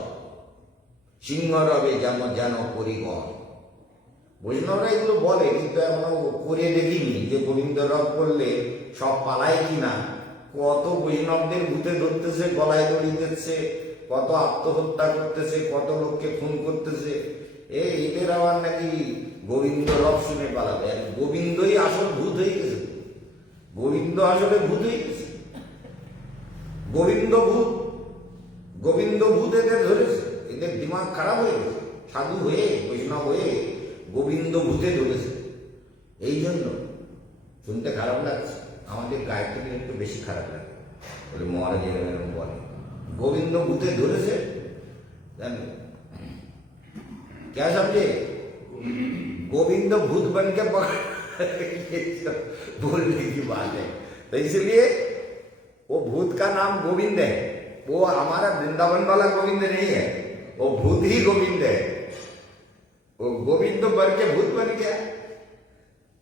সিংহ রবে যেন পরিগণ। বৈষ্ণবরা এগুলো বলে, কিন্তু এখনো করে দেখিনি যে গোবিন্দ রব করলে সব পালায় কিনা। কত বৈষ্ণবদের ভূতে ধরতেছে, গলায় দড়ি দিচ্ছে, কত আত্মহত্যা করতেছে, কত লোককে খুন করতেছে। এদের আবার নাকি গোবিন্দ রব শুনে পালাবে। আর গোবিন্দই আসল ভূত হয়ে গেছে। গোবিন্দ আসলে ভূত হয়ে গেছে। গোবিন্দ ভূত এদের ধরেছে। এদের দিমাগ খারাপ হয়ে গেছে। সাধু হয়ে, বৈষ্ণব হয়ে গোবিন্দ ভূতে ধরেছে। এই জন্য শুনতে খারাপ লাগছে। আমাদের গায়ের থেকে একটু বেশি খারাপ লাগে। বলে মহারাজ এরকম বলে, গোবিন্দ ভূতে ধরেছে। জানেন क्या समझे? गोविंद भूत बन के बोलने की बात है। तो इसलिए वो भूत का नाम गोविंद है। वो हमारा वृंदावन वाला गोविंद नहीं है, वो भूत ही गोविंद है। वो गोविंद बन के भूत बन गया।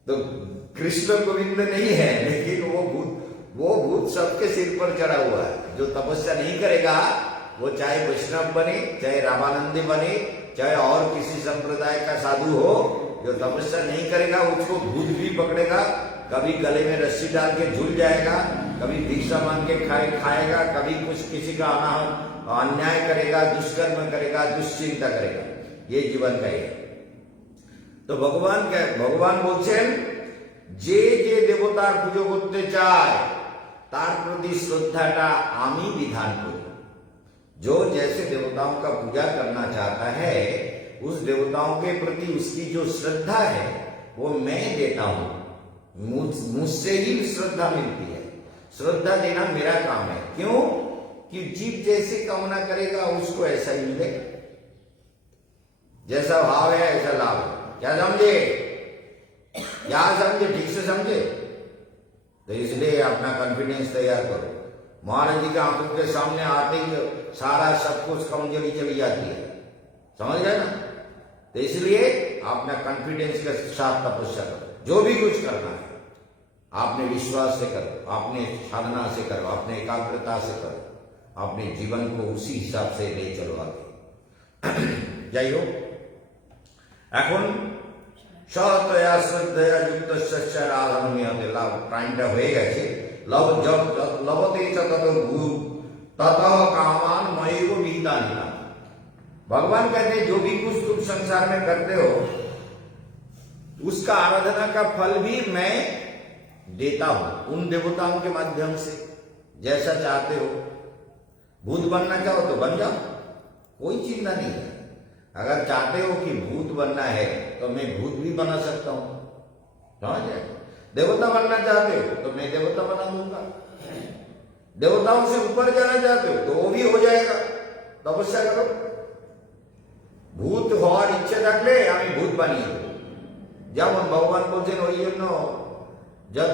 तो कृष्ण गोविंद नहीं है, लेकिन वो भूत सबके सिर पर चढ़ा हुआ है। जो तपस्या नहीं करेगा, वो चाहे वैष्णव बने, चाहे रामानंदी बने, चाहे और किसी संप्रदाय का साधु हो, जो तपस्या नहीं करेगा उसको भूत भी पकड़ेगा। कभी गले में रस्सी डाल के झूल जाएगा, कभी भिक्षा मांग के खाएगा, कभी कुछ किसी का अन्याय करेगा, दुष्कर्म करेगा, दुश्चिंता करेगा। ये जीवन का है। तो भगवान बोलছেন, যে দেবতার পুজো করতে চায় তার প্রতি শ্রদ্ধাটা আমি বিধান করি। जो जैसे देवताओं का पूजा करना चाहता है, उस देवताओं के प्रति उसकी जो श्रद्धा है वो मैं देता हूं। मुझसे ही श्रद्धा मिलती है। श्रद्धा देना मेरा काम है। क्यों? कि जीव जैसी कामना करेगा उसको ऐसा ही मिलेगा। जैसा भाव है ऐसा लाभ है। क्या समझे? क्या समझे? ठीक से समझे? तो इसलिए अपना कॉन्फिडेंस तैयार करो। महाराज जी के आंखों के सामने आते ही सारा सब कुछ कमजोरी चली जाती है, समझ गए ना? तो इसलिए अपना कॉन्फिडेंस के साथ तपस्या करो। जो भी कुछ करना है आपने विश्वास से करो, आपने साधना से करो, आपने एकाग्रता से करो, अपने जीवन को उसी हिसाब से ले चलो आगे। যাই হোক, এখন সতয়া শ্রদ্ধয়া যুক্ত আরাধনীয়তে লাভ টাইমটা হয়ে গেছে। লবতে চ তত ভূ তত कामान मयेव विहितानि। भगवान कहते हैं जो भी कुछ तुम संसार में करते हो उसका आराधना का फल भी मैं देता हूं उन देवताओं के माध्यम से। जैसा चाहते हो, भूत बनना चाहो तो बन जाओ, कोई चिंता नहीं है। अगर चाहते हो कि भूत बनना है तो मैं भूत भी बना सकता हूं, समझ गए? देवता बनना चाहते हो तो मैं देवता बना दूंगा। देवताओं से ऊपर जाना चाहते हो तो वो भी हो जाएगा। तपस्या करो। ভূত হওয়ার ইচ্ছে থাকলে আমি ভূত বানিয়ে দেব। যেমন ভগবান বলছেন ওই জন্য जब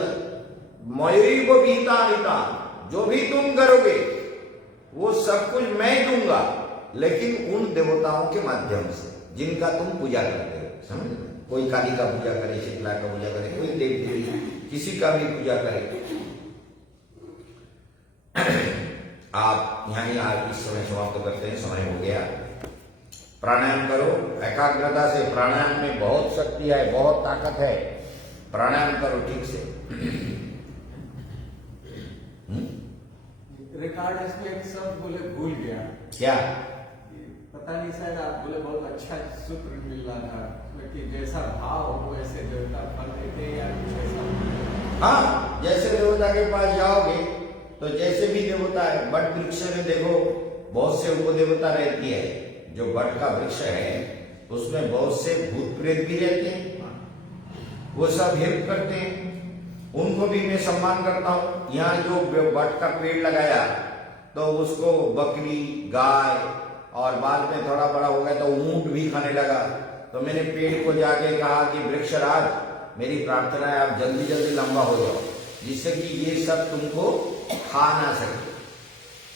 मयैव विहितानि तानि, जो भी तुम करोगे वो सब कुछ मैं दूंगा, लेकिन उन देवताओं के माध्यम से जिनका तुम पूजा करते हो। समझ? कोई काली का पूजा करे, शीतला का पूजा करे, कोई देव देवी किसी का भी पूजा करे। आप यहाँ इस समय समाप्त करते हैं, समय हो गया। प्राणायाम करो एकाग्रता से। प्राणायाम में बहुत शक्ति है, बहुत ताकत है। प्राणायाम करो ठीक से। रिकॉर्ड इसमें एक शब्द बोले भूल गया। क्या? पता नहीं, शायद आप बोले बहुत अच्छा सूत्र मिल रहा था कि जैसा भाव हो वैसे देवता फल देते हैं, या कुछ ऐसा। हाँ, जैसे देवता के पास जाओगे तो जैसे भी देवता है, बट वृक्ष में देखो बहुत से उपदेवता रहती है। जो बट का वृक्ष है उसमें बहुत से भूत प्रेत भी रहते हैं, वो सब हेल्प करते हैं, उनको भी मैं सम्मान करता हूँ। यहाँ जो बट का पेड़ लगाया तो उसको बकरी, गाय और बाद में थोड़ा बड़ा हो गया तो ऊंट भी खाने लगा। तो मैंने पेड़ को जाके कहा कि वृक्षराज, मेरी प्रार्थना है आप जल्दी जल्दी लंबा हो जाओ, जिससे कि ये सब तुमको खा ना सके,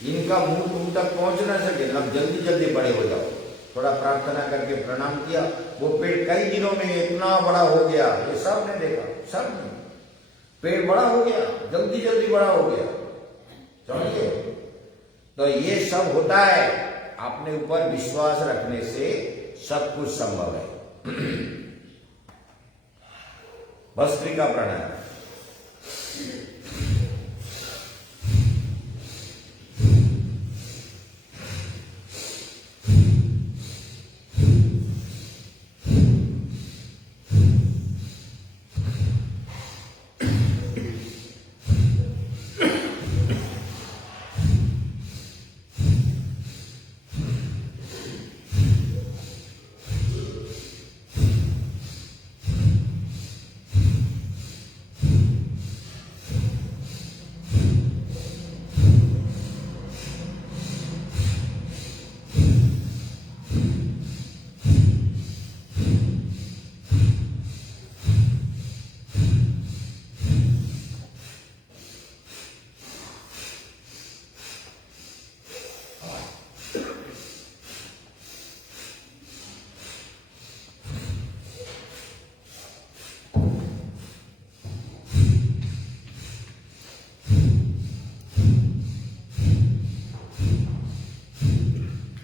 इनका मुंह तुम तक पहुंच ना सके, अब जल्दी जल्दी बड़े हो जाओ। थोड़ा प्रार्थना करके प्रणाम किया, वो पेड़ कई दिनों में इतना बड़ा हो गया, ये सब ने देखा, सब ने। पेड़ बड़ा हो गया, जल्दी जल्दी बड़ा हो गया, समझिए? तो ये सब होता है, अपने ऊपर विश्वास रखने से सब कुछ संभव है। भस्त्रिका प्राणायाम।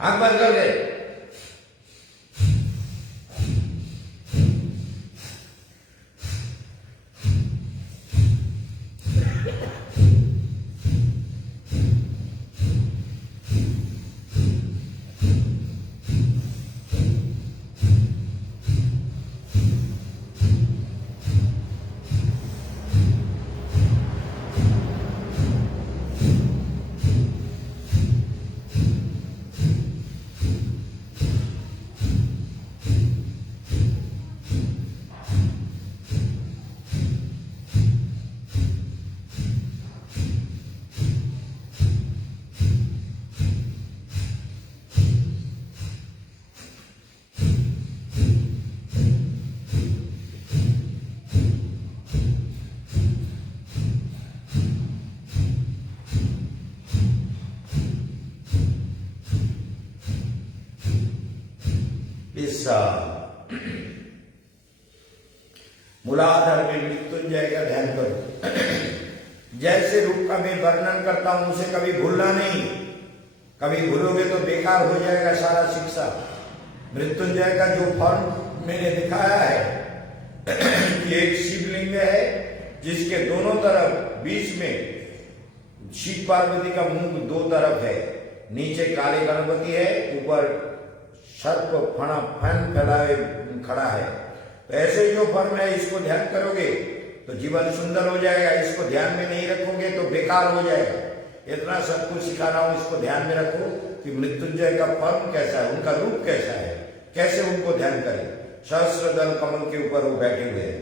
आंख बंद कर दे। विश्राम। मूलाधार में मृत्युंजय का ध्यान करो। जैसे रूप का मैं वर्णन करता हूं उसे कभी भूलना नहीं। कभी भूलोगे तो बेकार हो जाएगा सारा शिक्षा। मृत्युंजय का जो फॉर्म मैंने दिखाया है कि एक शिवलिंग है जिसके दोनों तरफ बीच में शिव पार्वती का मुंह दो तरफ है, नीचे काले गणपति है, ऊपर सर्प फन फैलाए खड़ा है। तो ऐसे जो फॉर्म है इसको ध्यान करोगे तो जीवन सुंदर हो जाएगा। इसको ध्यान में नहीं रखोगे तो बेकार हो जाएगा। इतना सब कुछ सिखा रहा हूं, इसको ध्यान में रखो कि मृत्युंजय का फॉर्म कैसा है, उनका रूप कैसा है, कैसे उनको ध्यान करें। सहस्त्रदल कमल के ऊपर वो बैठे हुए हैं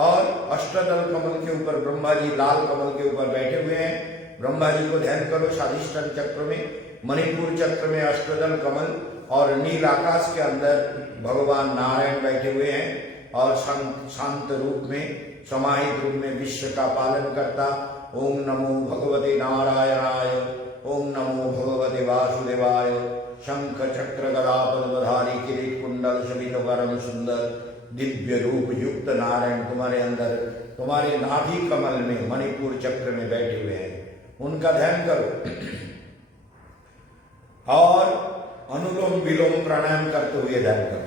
और अष्टदल कमल के ऊपर ब्रह्मा जी लाल कमल के ऊपर बैठे हुए हैं। ब्रह्मा जी को ध्यान करो स्वाधिष्ठान चक्र में, मणिपुर चक्र में अष्टदल कमल और नील आकाश के अंदर भगवान नारायण बैठे हुए हैं और शांत रूप में समाहित रूप में विश्व का पालन करता। ओम नमो भगवते नारायणाय, ओम नमो भगवते वासुदेवाय। शंख चक्र गदा पद्मधारी किरीट कुंडल शोभित परम सुंदर दिव्य रूप युक्त नारायण तुम्हारे अंदर, तुम्हारे नाभि कमल में मणिपुर चक्र में बैठे हुए हैं। उनका ध्यान करो और अनुलोम विलोम प्राणायाम करते हुए ध्यान करो।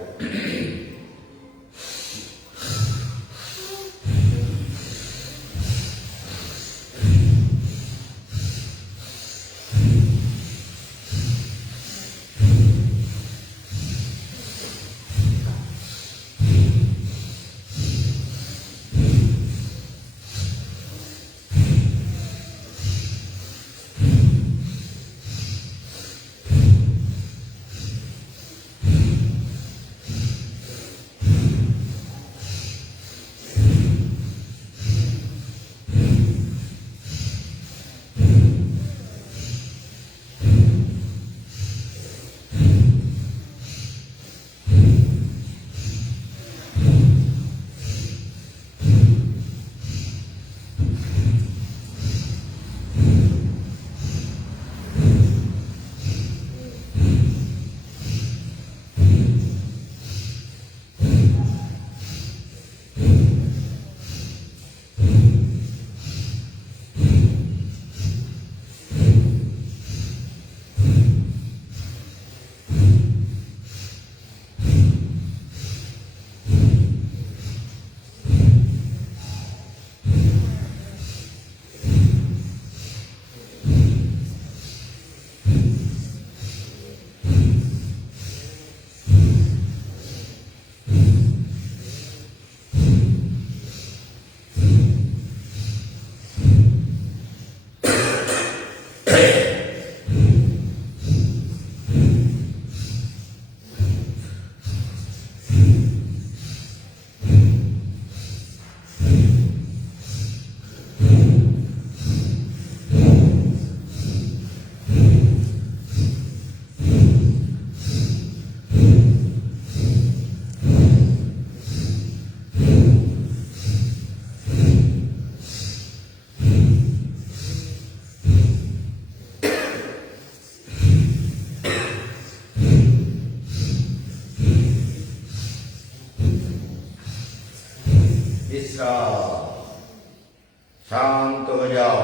शांत हो जाओ।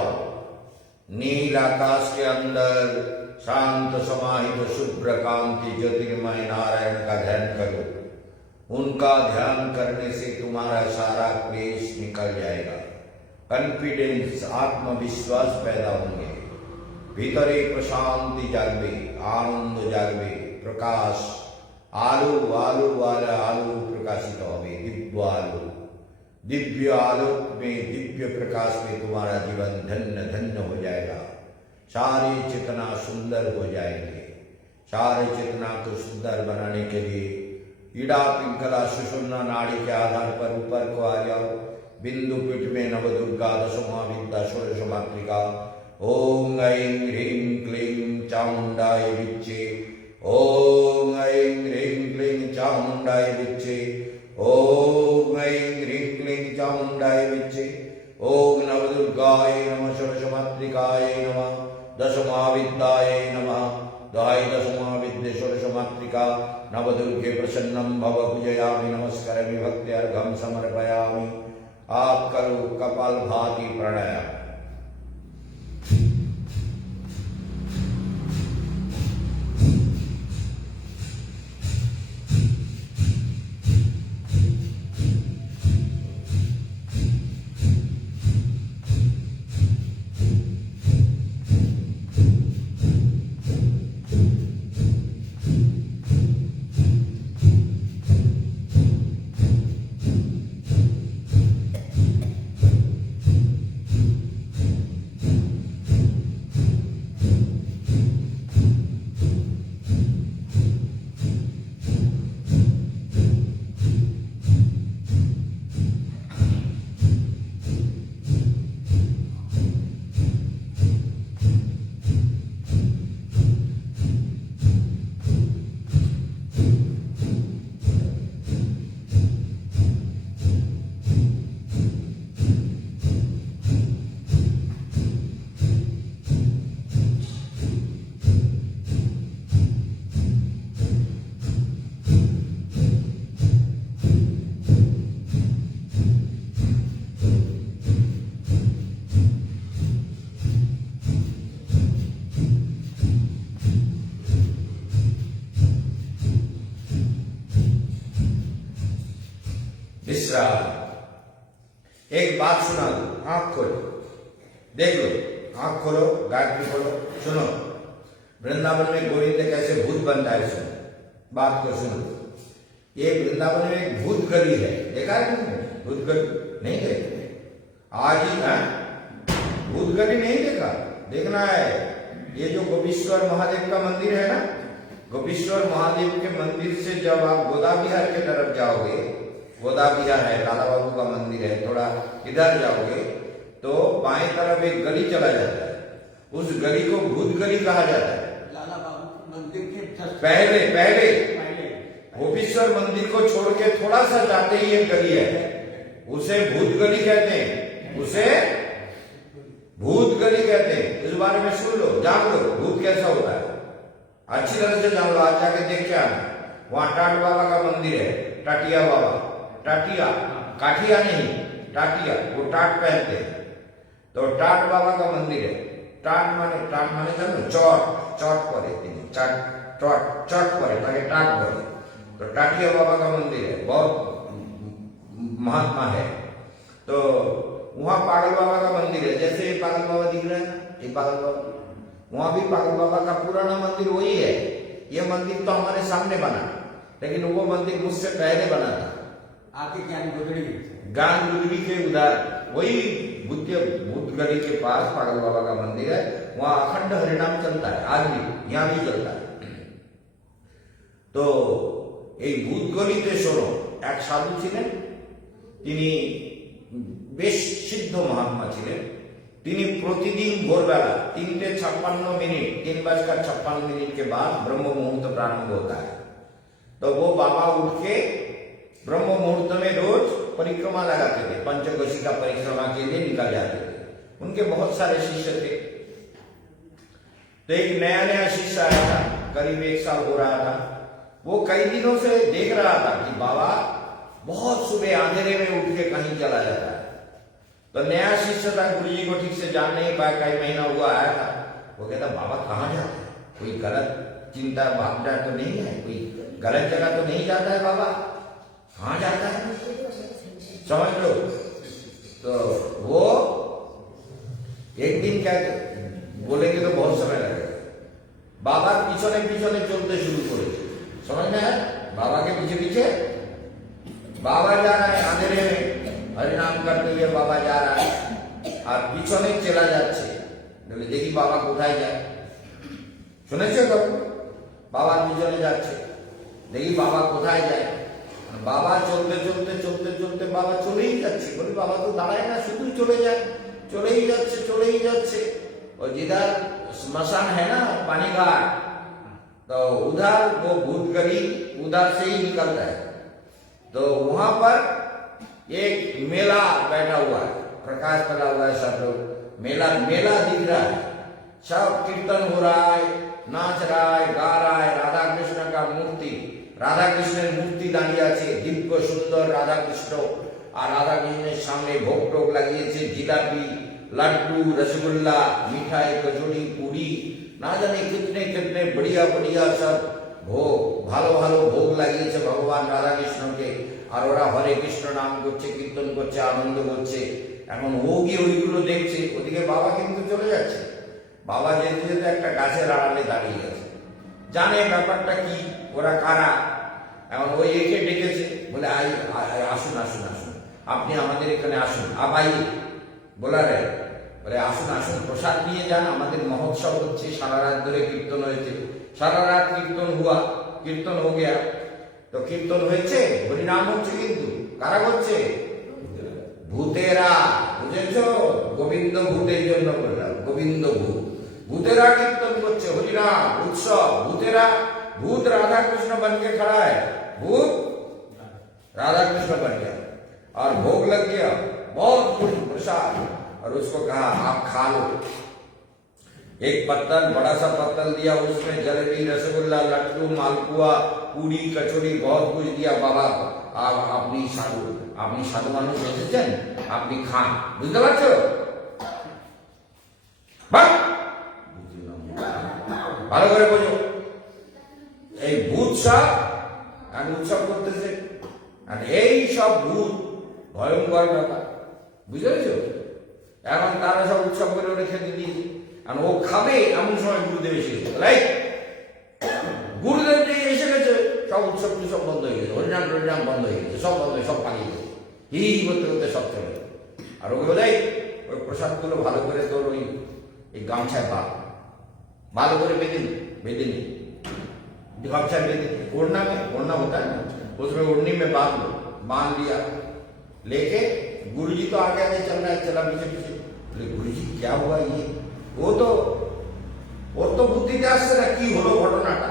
नील आकाश के अंदर शांत समाहित शुभ्र कांति ज्योतिर्मय नारायण का ध्यान करो। उनका ध्यान करने से तुम्हारा सारा क्लेश निकल जाएगा। कॉन्फिडेंस आत्मविश्वास पैदा होंगे, भीतरे प्रशांति जागवे, आनंद जागवे, प्रकाश आलू आलू वाला आलू प्रकाशित होवे, दिव्य आलू, दिव्य आलोक में दिव्य प्रकाश में तुम्हारा जीवन धन्य धन्य हो जाएगा। सारी चेतना सुंदर हो जाएंगे। सारे चेतना को सुंदर बनाने के लिए ईड़ा पिंगला सुषुम्ना नाड़ी के आधार पर ऊपर को आ जाओ। बिंदु पीठ में नवदुर्गा दशमा विद्या षोडश मातृका। ओम ऐं ह्रीं क्लीं चामुंडाय विच्चे। ओम ऐं ह्रीं क्लीं चामुंडाय विच्चे। ओम ऐं ह्रीं क्लीं चामुंडाय विच्चे। ओम नवदुर्गाय नमः षोडश मातृकाय नमः दशमा विद्याय नमः। दहाई दशमा विद्या षोडश मातृका कार्तिका नवदुर्गे प्रसन्नं भव पूजयामि नमस्करामि भक्त्यर्घं समर्पयामि। आप करो कपालभाति प्राणायाम। एक बात सुना दो, आंख खोलो, देख लो, आंख खोलो, गायत्री खोलो, सुनो। वृंदावन में गोविंद कैसे भूत बनता है, सुनो, बात को सुनो। ये वृंदावन में एक भूत गली है, देखा है तुमने? भूत गली नहीं देखा? आज ही ना भूत गली नहीं देखा, देखना है। ये जो गोपीश्वर महादेव का मंदिर है ना, गोपीश्वर महादेव के मंदिर से जब आप गोदा विहार की तरफ जाओगे, गोदा विहार है, लाला बाबू का मंदिर है, थोड़ा इधर जाओगे तो बाएं तरफ एक गली चला जाता है, उस गली को भूत गली कहा जाता है। लाला बाबू मंदिर के पहले पहले गोपीश्वर मंदिर को छोड़ के थोड़ा सा जाते ही एक गली है, उसे भूत गली कहते हैं, उसे भूत गली कहते हैं। इस बारे में सुन लो, जान लो भूत कैसा होता है, अच्छी तरह से जान लो। आज जाके देख के आना, वहां टाट बाबा का मंदिर है, टाटिया बाबा, टाटिया, काठिया नहीं, टाटिया, वो टाट पहनते हैं, तो टाट बाबा का मंदिर है। टाट माने जानो चौट, चौट पड़े, चौट पड़े ताकि टाट पड़े, तो टाटिया बाबा का मंदिर है, बहुत महात्मा है। तो वहां पागल बाबा का मंदिर है, जैसे ये पागल बाबा दिख रहा है ना, ये पागल बाबा, वहां भी पागल बाबा का पुराना मंदिर वही है। ये मंदिर तो हमारे सामने बना, लेकिन वो मंदिर मुझसे पहले बना था, आगे ज्ञान गुदड़ी के उधर, वही भूत गली के पास पागल बाबा का मंदिर है। वहां अखंड हरिनाम चलता है, आज भी, यहाँ भी चलता है। तो এই ভূত গলিতে শোনো, এক সাধু ছিলেন, তিনি বেশ সিদ্ধ মহাত্মা ছিলেন। তিনি প্রতিদিন ভোরবেলা 3:56 3:56 के बाद ब्रह्म मुहूर्त प्रारंभ होता है, तो वो बाबा उठ के ब्रह्म मुहूर्त में रोज परिक्रमा लगाते थे, पंचकोशी का परिक्रमा के लिए निकल जाते थे। उनके बहुत सारे शिष्य थे। तो एक नया शिष्य आया था, करीब 1 साल हो रहा था। वो कई दिनों से देख रहा था कि बाबा बहुत सुबह अंधेरे में उठ के कहीं चला जाता है। तो नया शिष्य था, गुरु जी को ठीक से जान नहीं पाया, कई महीना हुआ आया था। वो कहता बाबा कहाँ जाता है, कोई गलत चिंता भावना तो नहीं है, कोई गलत जगह तो नहीं जाता है, बाबा कहाँ जाता है, समझ लो। तो वो एक दिन क्या बोलेंगे तो बहुत समय लगेगा, बाबा पीछे पीछे चलते शुरू करे, समझ में है, बाबा के पीछे पीछे बाबा जा रहा है, अंधेरे में हरिनाम करते हुए बाबा जा रहा है, और पीछे चला जाच्छे, देखी बाबा कोथाय जाए, শুনেছো তো, বাবা পিছনে যাচ্ছে, দেখি বাবা কোথায় যায়। বাবা চলতে চলতে চলতে চলতে বাবা চলেই যাচ্ছে, বলি বাবা তো দাঁড়ায় না, শুধু চলে যায়, চলেই যাচ্ছে। और जिधर स्मशान है ना, पानी घाट, तो उधर वो भूत गली उधर से ही निकलता है। तो वहां पर एक मेला बैठा हुआ है, प्रकाश पड़ा हुआ है, सब लोग मेला दिख रहा है, सब कीर्तन हो रहा है, नाच रहा है, गा रहा है। राधा कृष्ण का मूर्ति, राधा कृष्णের মূর্তি দাঁড়িয়ে আছে, দিব্য সুন্দর রাধা কৃষ্ণ। আর রাধা কৃষ্ণের সামনে ভোগ টোগ লাগিয়েছে, জিলাপি, लड्डू, रसगुल्ला, मिठाई, कचौड़ी, पूरी, ना जाने कितने कितने बढ़िया बढ़िया सब भोग, ভালো ভালো ভোগ লাগিয়েছে ভগবান রাধা কৃষ্ণকে। আর ওরা হরে কৃষ্ণ নাম করছে, কীর্তন করছে, আনন্দ করছে। এখন ও গিয়ে ওইগুলো দেখছে, ওদিকে বাবা কিন্তু চলে যাচ্ছে। বাবা যেতে যেতে একটা গাছের আড়ালে দাঁড়িয়ে গেছে, জানে ব্যাপারটা কি, ওরা কারা। এখন ওই একে ডেকেছে, বলে আসুন আসুন আসুন, আপনি আমাদের এখানে আসুন। আবাই बोला रे, बोले আসুন আসুন, প্রসাদ নিয়ে যান, আমাদের মহোৎসব হচ্ছে, সারা রাত ধরে কীর্তন হয়েছে, সারা রাত কীর্তন হুয়া, কীর্তন हो गया। তো কীর্তন হয়েছে, হরিনাম হচ্ছে, কিন্তু কারা করছে? ভূতেরা, বুঝেছো? গোবিন্দ ভূতের জন্য বললাম, গোবিন্দ ভূত, ভূতেরা কীর্তন করছে, হরিনাম उत्सव। भूतेरा, भूत राधा कृष्ण बन के खड़ा है, भूत राधा कृष्ण बन गया और भोग लग गया, बहुत कुछ प्रसाद। और उसको कहा आप खा लो। एक पत्तल, बड़ा सा पत्तल दिया, उसमें जलेबी, रसगुल्ला, लड्डू, मालपुआ, पूरी, कचौड़ी, बहुत कुछ दिया। बाबा आप अपनी साधु मानुष এসেছেন, আপনি খান, বুঝতে পারছো? ভালো করে বোঝো। এই ভূত সব আর উৎসব করতেছে, আর এই সব ভূত ভয়ঙ্কর ব্যাপার, বুঝতে পেরেছো? এখন তারা সব উৎসব করে ওটা খেতে দিয়েছে, আর ও খাবে এমন সময় গুরুদেব এসে গেছে। রাইট, গুরুদেব যে এসে গেছে, সব উৎসব সব বন্ধ হয়ে গেছে, হরিনাম টরিনাম বন্ধ হয়ে গেছে, সব বন্ধ, সব পালিয়ে গেছে, হি করতে করতে সব চলে গেছে। আর ওকে বোঝাই, ওই প্রসাদগুলো ভালো করে তোর ওই গামছায় পা, ভালো করে বেঁধে নি गामछा बेंध, ओढ़ना में, ओढ़ना होता है ना, उसमें ओढ़नी में बांध दिया। लेके गुरुजी तो आगे आगे चल रहा है, चला पीछे पीछे। बोले गुरुजी क्या हुआ ये? वो तो বুদ্ধিতে আসছে না, কি হলো ঘটনাটা,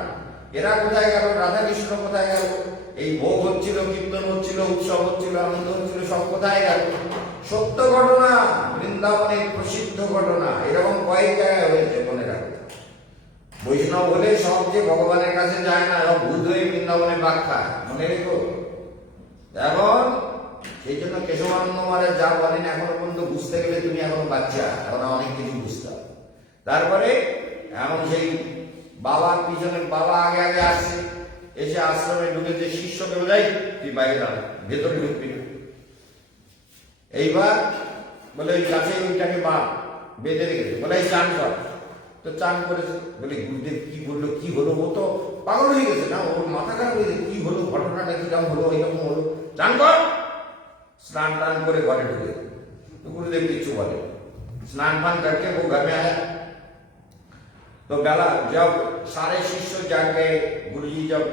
এরা কোথায় গেল, রাধা কৃষ্ণ কোথায় গেল, এই ভোগ হচ্ছিল, কীর্তন হচ্ছিল, উৎসব হচ্ছিল, আনন্দ হচ্ছিল, সব কোথায় গেল? সত্য ঘটনা, বৃন্দাবনের প্রসিদ্ধ ঘটনা, এরকম কয়েক জায়গায় হয়েছে, মনে রাখো। বৈষ্ণব হলে সব যে ভগবানের কাছে যায় না, সব ভূত হয়ে বৃন্দাবনে বাঘ খায়, মনে রেখো। এখন সেই জন্য কেশবানন্দ মহারাজ যা বলেন এখনো পর্যন্ত বুঝতে গেলে তুমি এখনো বাচ্চা, এখন অনেক কিছু বুঝতে হবে। তারপরে এখন সেই বাবার পিছনে, বাবা আগে আগে আসছে, এসে আশ্রমে ঢুকেছে, শিষ্যকে বোঝাই তুই বাইরে দাঁড়া, ভেতরে ঢুকবি না। এইবার বলে ওই গাছে ওইটাকে বেঁধে রেখেছে, বলে এই চান কর। তো চান করেছে, বলে গুরুদেব কি বললো, কি হলো? ও তো পাগল হয়ে গেছে না, ওর মাথা খারাপ হয়ে গেছে, কি হলো, ঘটনাটা কিরকম হলো, এরকম হলো, চান কর। স্নান টান করে ঘরে ঢুকে, तो गुरुदेव किच्छु बोले, स्नान पान करके वो घर में आया। तो बेला जब सारे शिष्य जाग गए, गुरुजी जब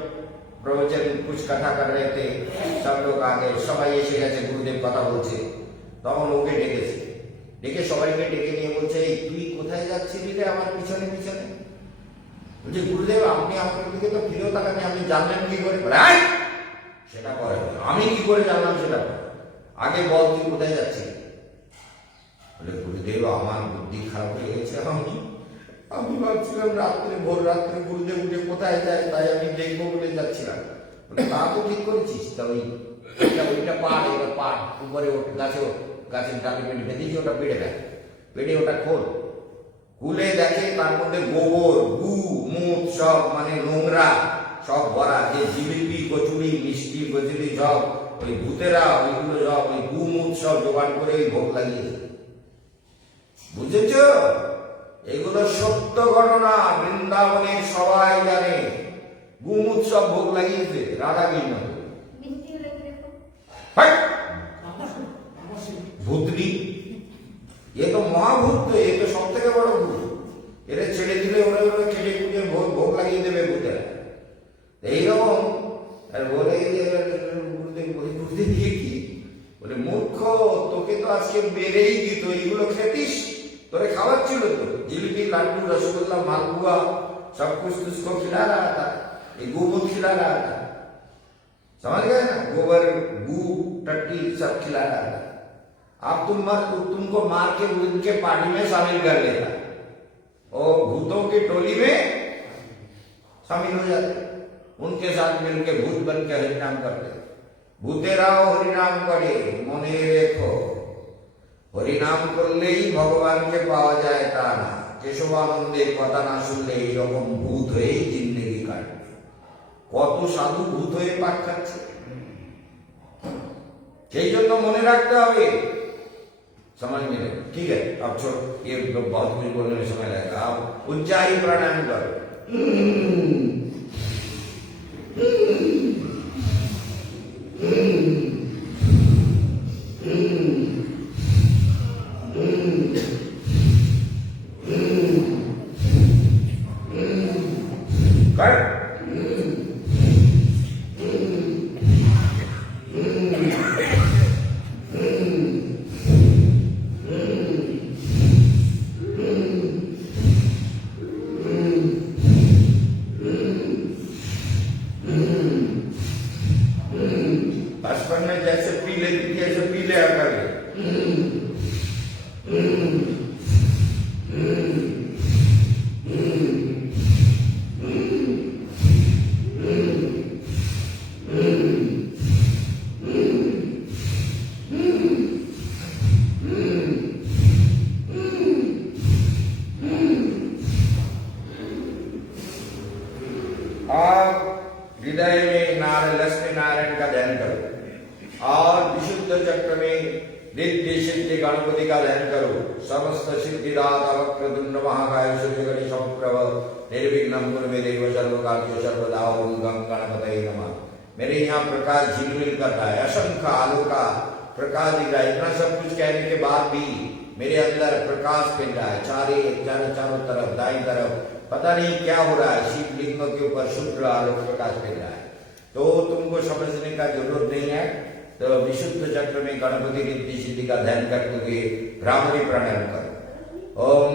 प्रवचन कुछ कथा कर रहे थे, सब लोग आ गए, सबाई एसे गेছে, गुरुदेव কথা বলছে, তখন ওকে ডেকেছে, ডেকে সবাইকে ডেকে নিয়ে বলছে, এই তুই কোথায় যাচ্ছিলি রে আমার পিছনে পিছনে? বলছে গুরুদেব আপনি আমার দিকে তো ফিরেও তাকাননি, আপনি জানলেন কি করে? বলে সেটা পরে, আমি কি করে জানলাম সেটা আগে বল, তুই কোথায় যাচ্ছিস? বলে গুরুদেব আমার বুদ্ধি খারাপ হয়ে গেছে, আমি ভাবছিলাম রাত্রে, ভোর রাত্রে গুরুদেব উঠে কোথায় যায়, তাই আমি দেখবো বলে যাচ্ছিলাম। বলে তা তো ঠিক করেছিস, তা ওইটা পাড়, এবার পাড় উপরে গাছের ডালে বেঁধেছি, ওটা পেড়ে দেয়, পেড়ে ওটা খোল, খুলে দেখে তার মধ্যে গোবর, গু, মুখ সব মানে নোংরা সব ভরা, যে জিলিপি, কচুরি, মিষ্টি, কচুরি সব ওই ভূতেরা ওইগুলো সব ওই গু মুখ সব জোগাড় করে ওই ভোগ লাগিয়েছে। বুঝেছ? এগুলো সত্য ঘটনা, বৃন্দাবনের সবাই জানে। গু মুখ সব ভোগ লাগিয়েছে রাধা কৃষ্ণ। ভূতনি, এ তো মহাভূত, এ তো সব থেকে বড় ভূত। এরা ছেড়ে দিলে ওরা খেটে খুঁজে ভোগ লাগিয়ে দেবে ভূতেরা। এইরকম আর বলে বুদ্ধি দিয়ে কি বলে, মূর্খ তোকে তো আজকে বেড়েই দিত, এইগুলো খেতিস, তোরে খাওয়াচ্ছিল তো, জিলিপি, লাড্ডু, रसगुल्ला, मालपुआ सब कुछ तुझको खिला रहा था, ये गोबर खिला रहा था, समझ गए ना? गोबर, गू, टट्टी सब खिला रहा था। अब तुमको मार के उनके पार्टी में शामिल कर लेता, और भूतों की टोली में शामिल हो जाते, उनके साथ मिलकर भूत बन के हरिनाम करते। भूतेराও হরিনাম করে মনে রেখো, হরিনাম করলেই ভগবানকে পাওয়া যায় তা না, কেশবানন্দের কথা না শুনলে এইরকম ভূত হয়েই জিন্দেগি কাটবে। কত সাধু ভূত হয়ে পাক খাচ্ছে, সেই জন্য মনে রাখতে হবে। समझ में नहीं, ठीक है। अब छोड़ो, ये बहुत कुछ बोलने में समय लगेगा। आप उच्चाई प्राणायाम करो। कर बचपन में जैसे पी लेती थी ऐसे पी ले कर हृदय में लक्ष्मी नारायण का ध्यान करो और विशुद्ध चक्र में नित्य सिद्धि गणपति का ध्यान करो। समस्त सिद्धिदाता वक्रतुंड महाकाय सूर्य गणेश प्रभ निर्विघ्नं कुरु मे देव सर्वकार्येषु सर्वदा ओम गणपतये नमः। मेरे यहाँ प्रकाश झिलमिल करता है, असंख्य आलोक का प्रकाश दिख रहा है। इतना सब कुछ कहने के बाद भी मेरे अंदर प्रकाश फैल रहा है, चारों तरफ दाईं तरफ पता नहीं क्या हो रहा है। शिवलिंग के ऊपर शुद्ध आलोक प्रकाश फैल रहा है। तो तुमको समझने का जरूरत नहीं है। तो विशुद्ध चक्र में गणपति रिद्धि सिद्धि का ध्यान करते हुए भ्रामरी प्राणायाम करो। ओम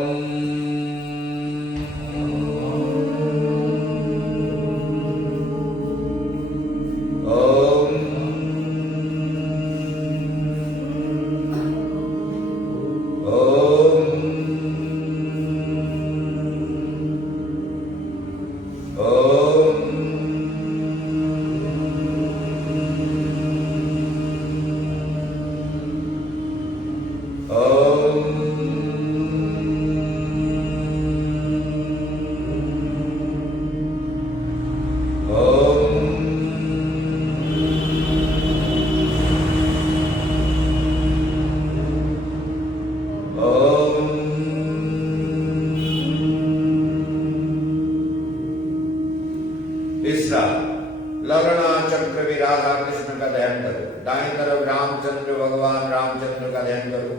ललना चक्र में राधा कृष्ण का ध्यान करो। दाएं तरफ रामचंद्र भगवान रामचंद्र का ध्यान करो।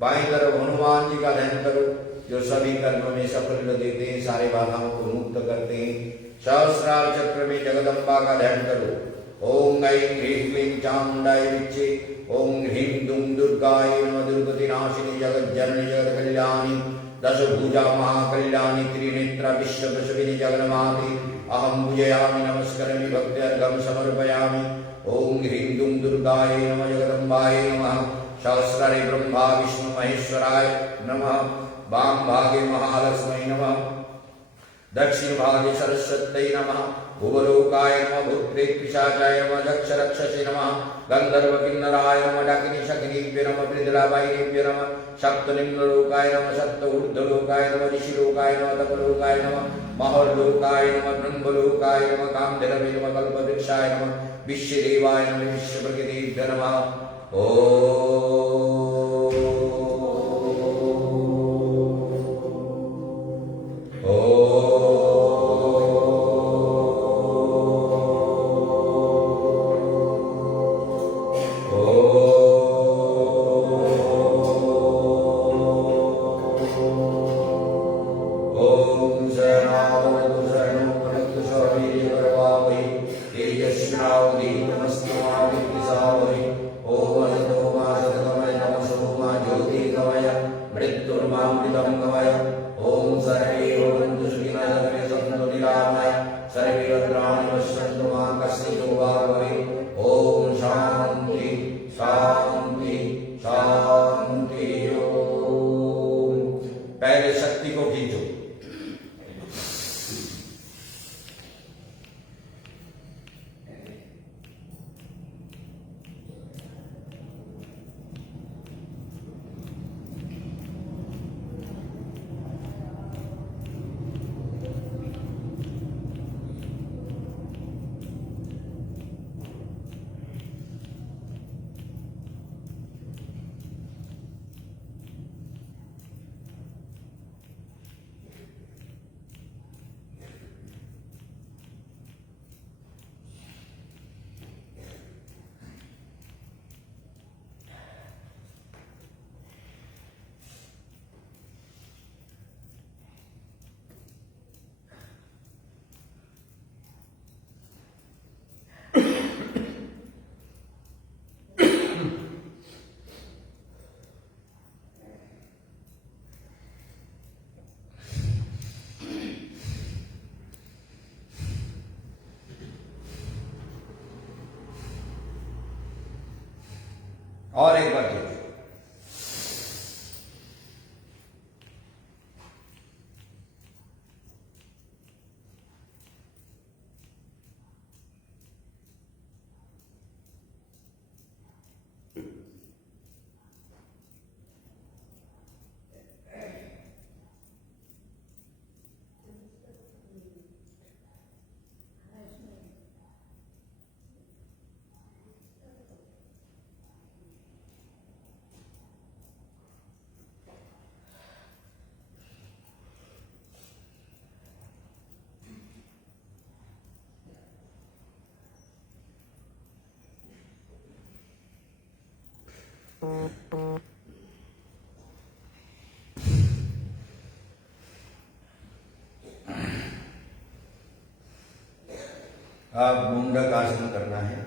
बाएं तरफ हनुमान जी का ध्यान करो, जो सभी कर्म में सफल देते हैं, सारे बाधाओं को मुक्त करते हैं। सहस्रार चक्र में जगदम्बा का ध्यान करो। ओम ऐं ह्रीं क्लीं चामुंडाय विच्चे, ओम ह्रीं दुं दुर्गाय नमः। दुर्गति नाशिनी जगज्जननी जगत कल्याणी, दशभुजा महाकल्याणी, त्रिनेत्रा विश्वप्रसविनी जगन्माते अहं पूजयामि नमस्करामि भक्त्यार्घ्यं समर्पयामि। ओम ह्रीं दुं दुर्गाय नमः जगदम्बाय नमः। सहस्रारे ब्रह्मा विष्णु महेश्वराय नमः। वाम भागे महालक्ष्मी नमः। दक्षिण भागे सरस्वत्यै नमः। भुवलोकाय नमः। भूत्प्रेतपिशाचाय नमः। दक्ष रक्षसे नमः। गंधर्व किन्नराय नमः। डाकिनी शकिनीभ्यो नमः। मृदुलाबाहिनीभ्यो नमः। सप्तनिम्नलोकाय नमः। सप्त ऊर्ध्वलोकाय नमः। ऋषिलोकाय नमः। तपलोकाय नमः। महर्लोकाय नमः। ब्रह्मलोकाय नमः। कामधेनवे नमः। कल्पवृक्षाय नमः। विश्वदेवाय नमः। विश्वप्रकृतिभ्यो नमः। ओम और एक बार देखिए। अब मुंडक आसन करना है।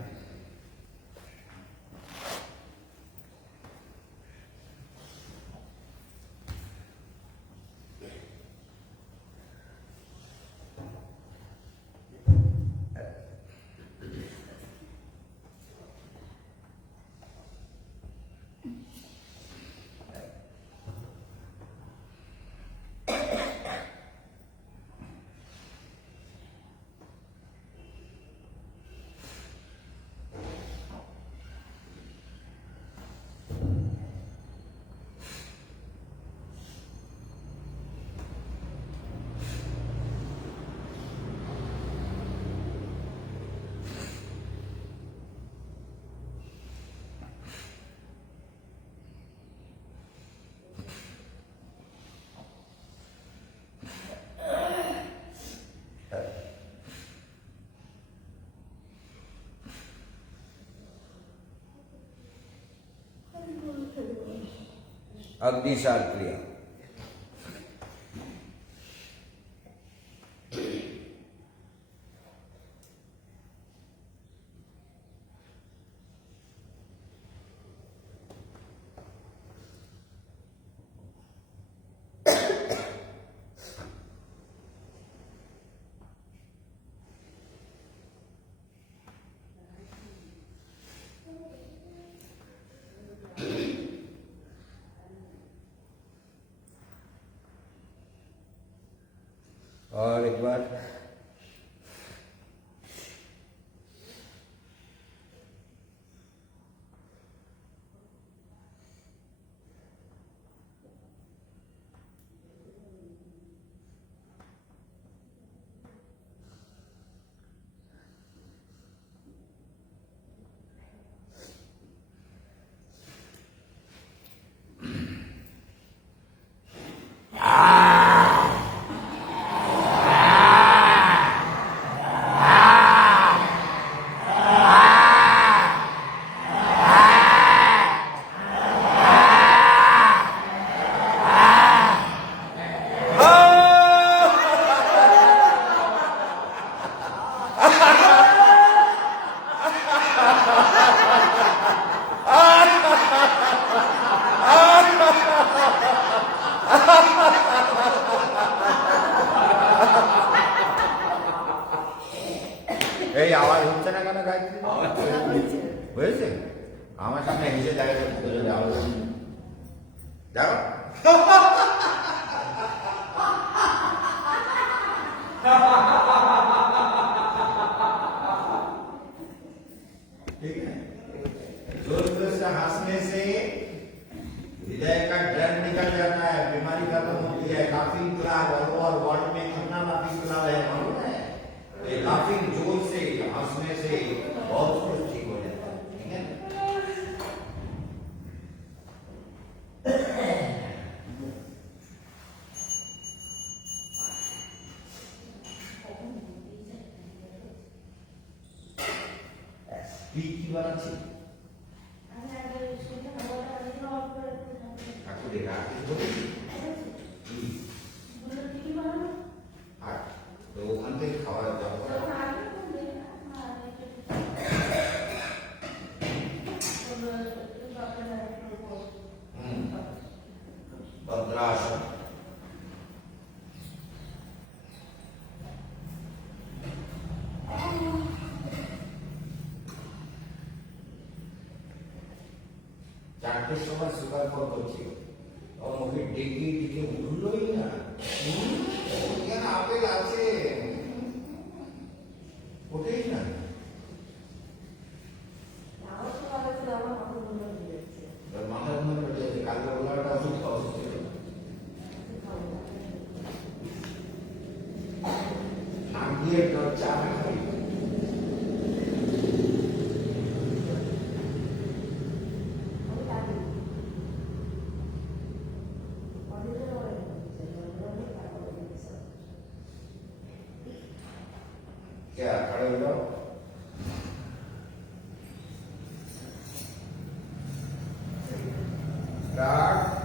अग्निसार क्रिया। और एक बार এই আওয়াজ হচ্ছে না কেন গাইতে? হয়েছে? আমার সামনে হেসে দেখা যাচ্ছে যদি আওয়াজ যাও। ठीक है, जोर जोर से हंसने से हृदय का डर निकल जाता है, बीमारी खत्म होती है। लाफिंग क्लब और वर्ल्ड में कितना लाफिंग क्लब है मालूम है? ये लाफिंग जोर से हंसने से बहुत कुछ ठीक हो जाता है। ठीक है, की बात अच्छी aku देखा तो ওখান থেকে খাওয়া যাওয়া भद्रासन চারটের সময় সুপার ফল করছিল তখন ওকে ডেকে ডেকে উঠলোই না এখানে আপেল আছে ওঠেই না মাথার মধ্যে উঠে গেছে কালকে ওলাটা ওষুধ খাওয়া ছিল দিয়ে চা খাই क्या खड़े हो जाओ स्टार्ट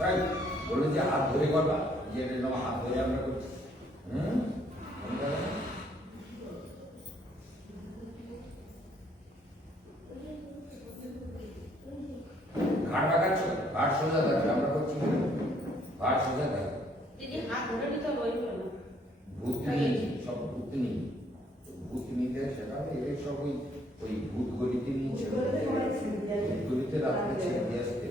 তাই বলে যে হাত ধরে করবা যে হাত ধরে আমরা করছি ঘাট বাগাচ্ছ ঘাট সোজা থাকবে আমরা করছি ঘাট সোজা থাকবে ভূতনি সব ভূতনি ভূতনিতে সেটা এদের সব ওই ভূত গলিতে নিয়ে গলিতে রাত্রে ছেড়ে দিয়ে আসতে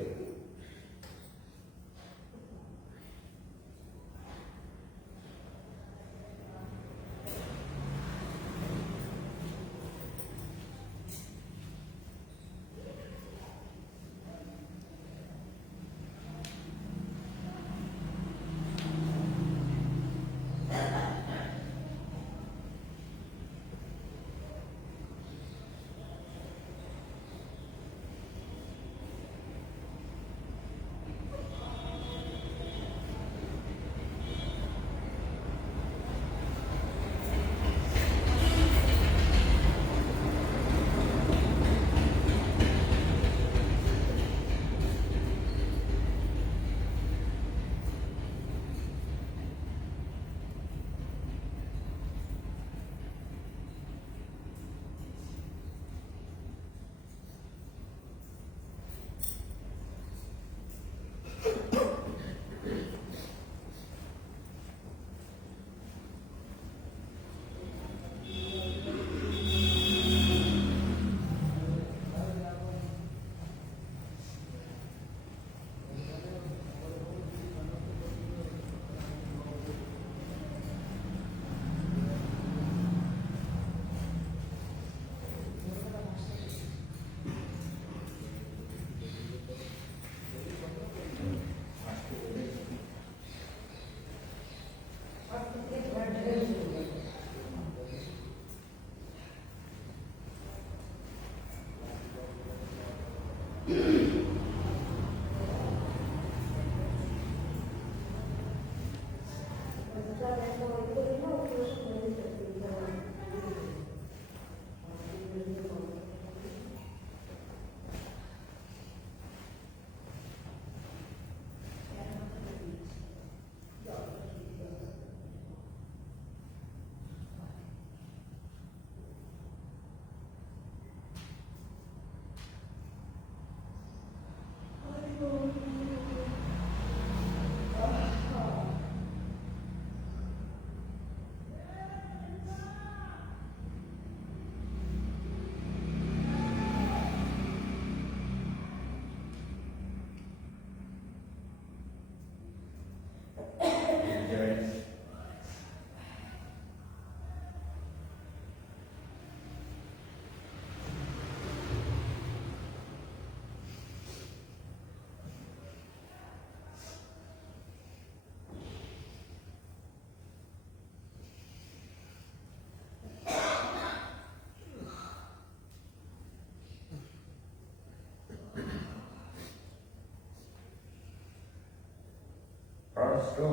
पकड़ो।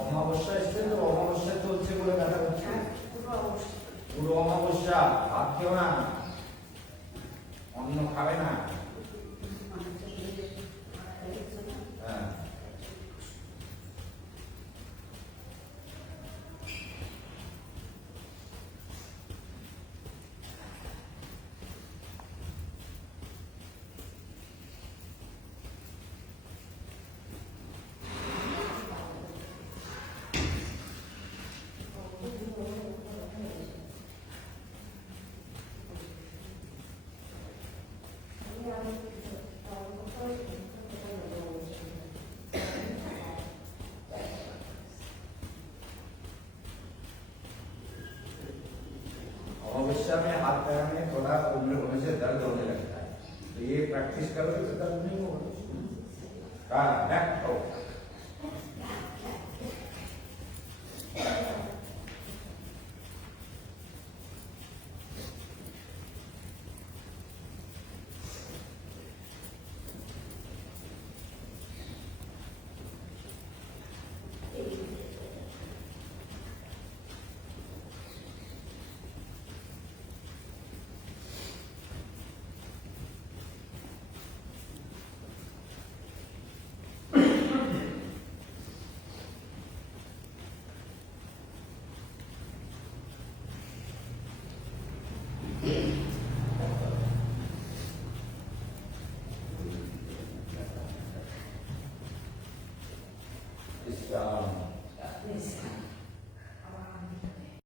অমাবস্যা এসছে তো, অমাবস্যা চলছে বলে দেখা হচ্ছে। পুরো অমাবস্যা, ভাত খেও না, অন্ন খাবে না। হ্যাঁ अमावस्या में हाथ पैर में थोड़ा उम्र होने से दर्द होने लगता है, तो ये प्रैक्टिस करोगे तो दर्द नहीं होगा।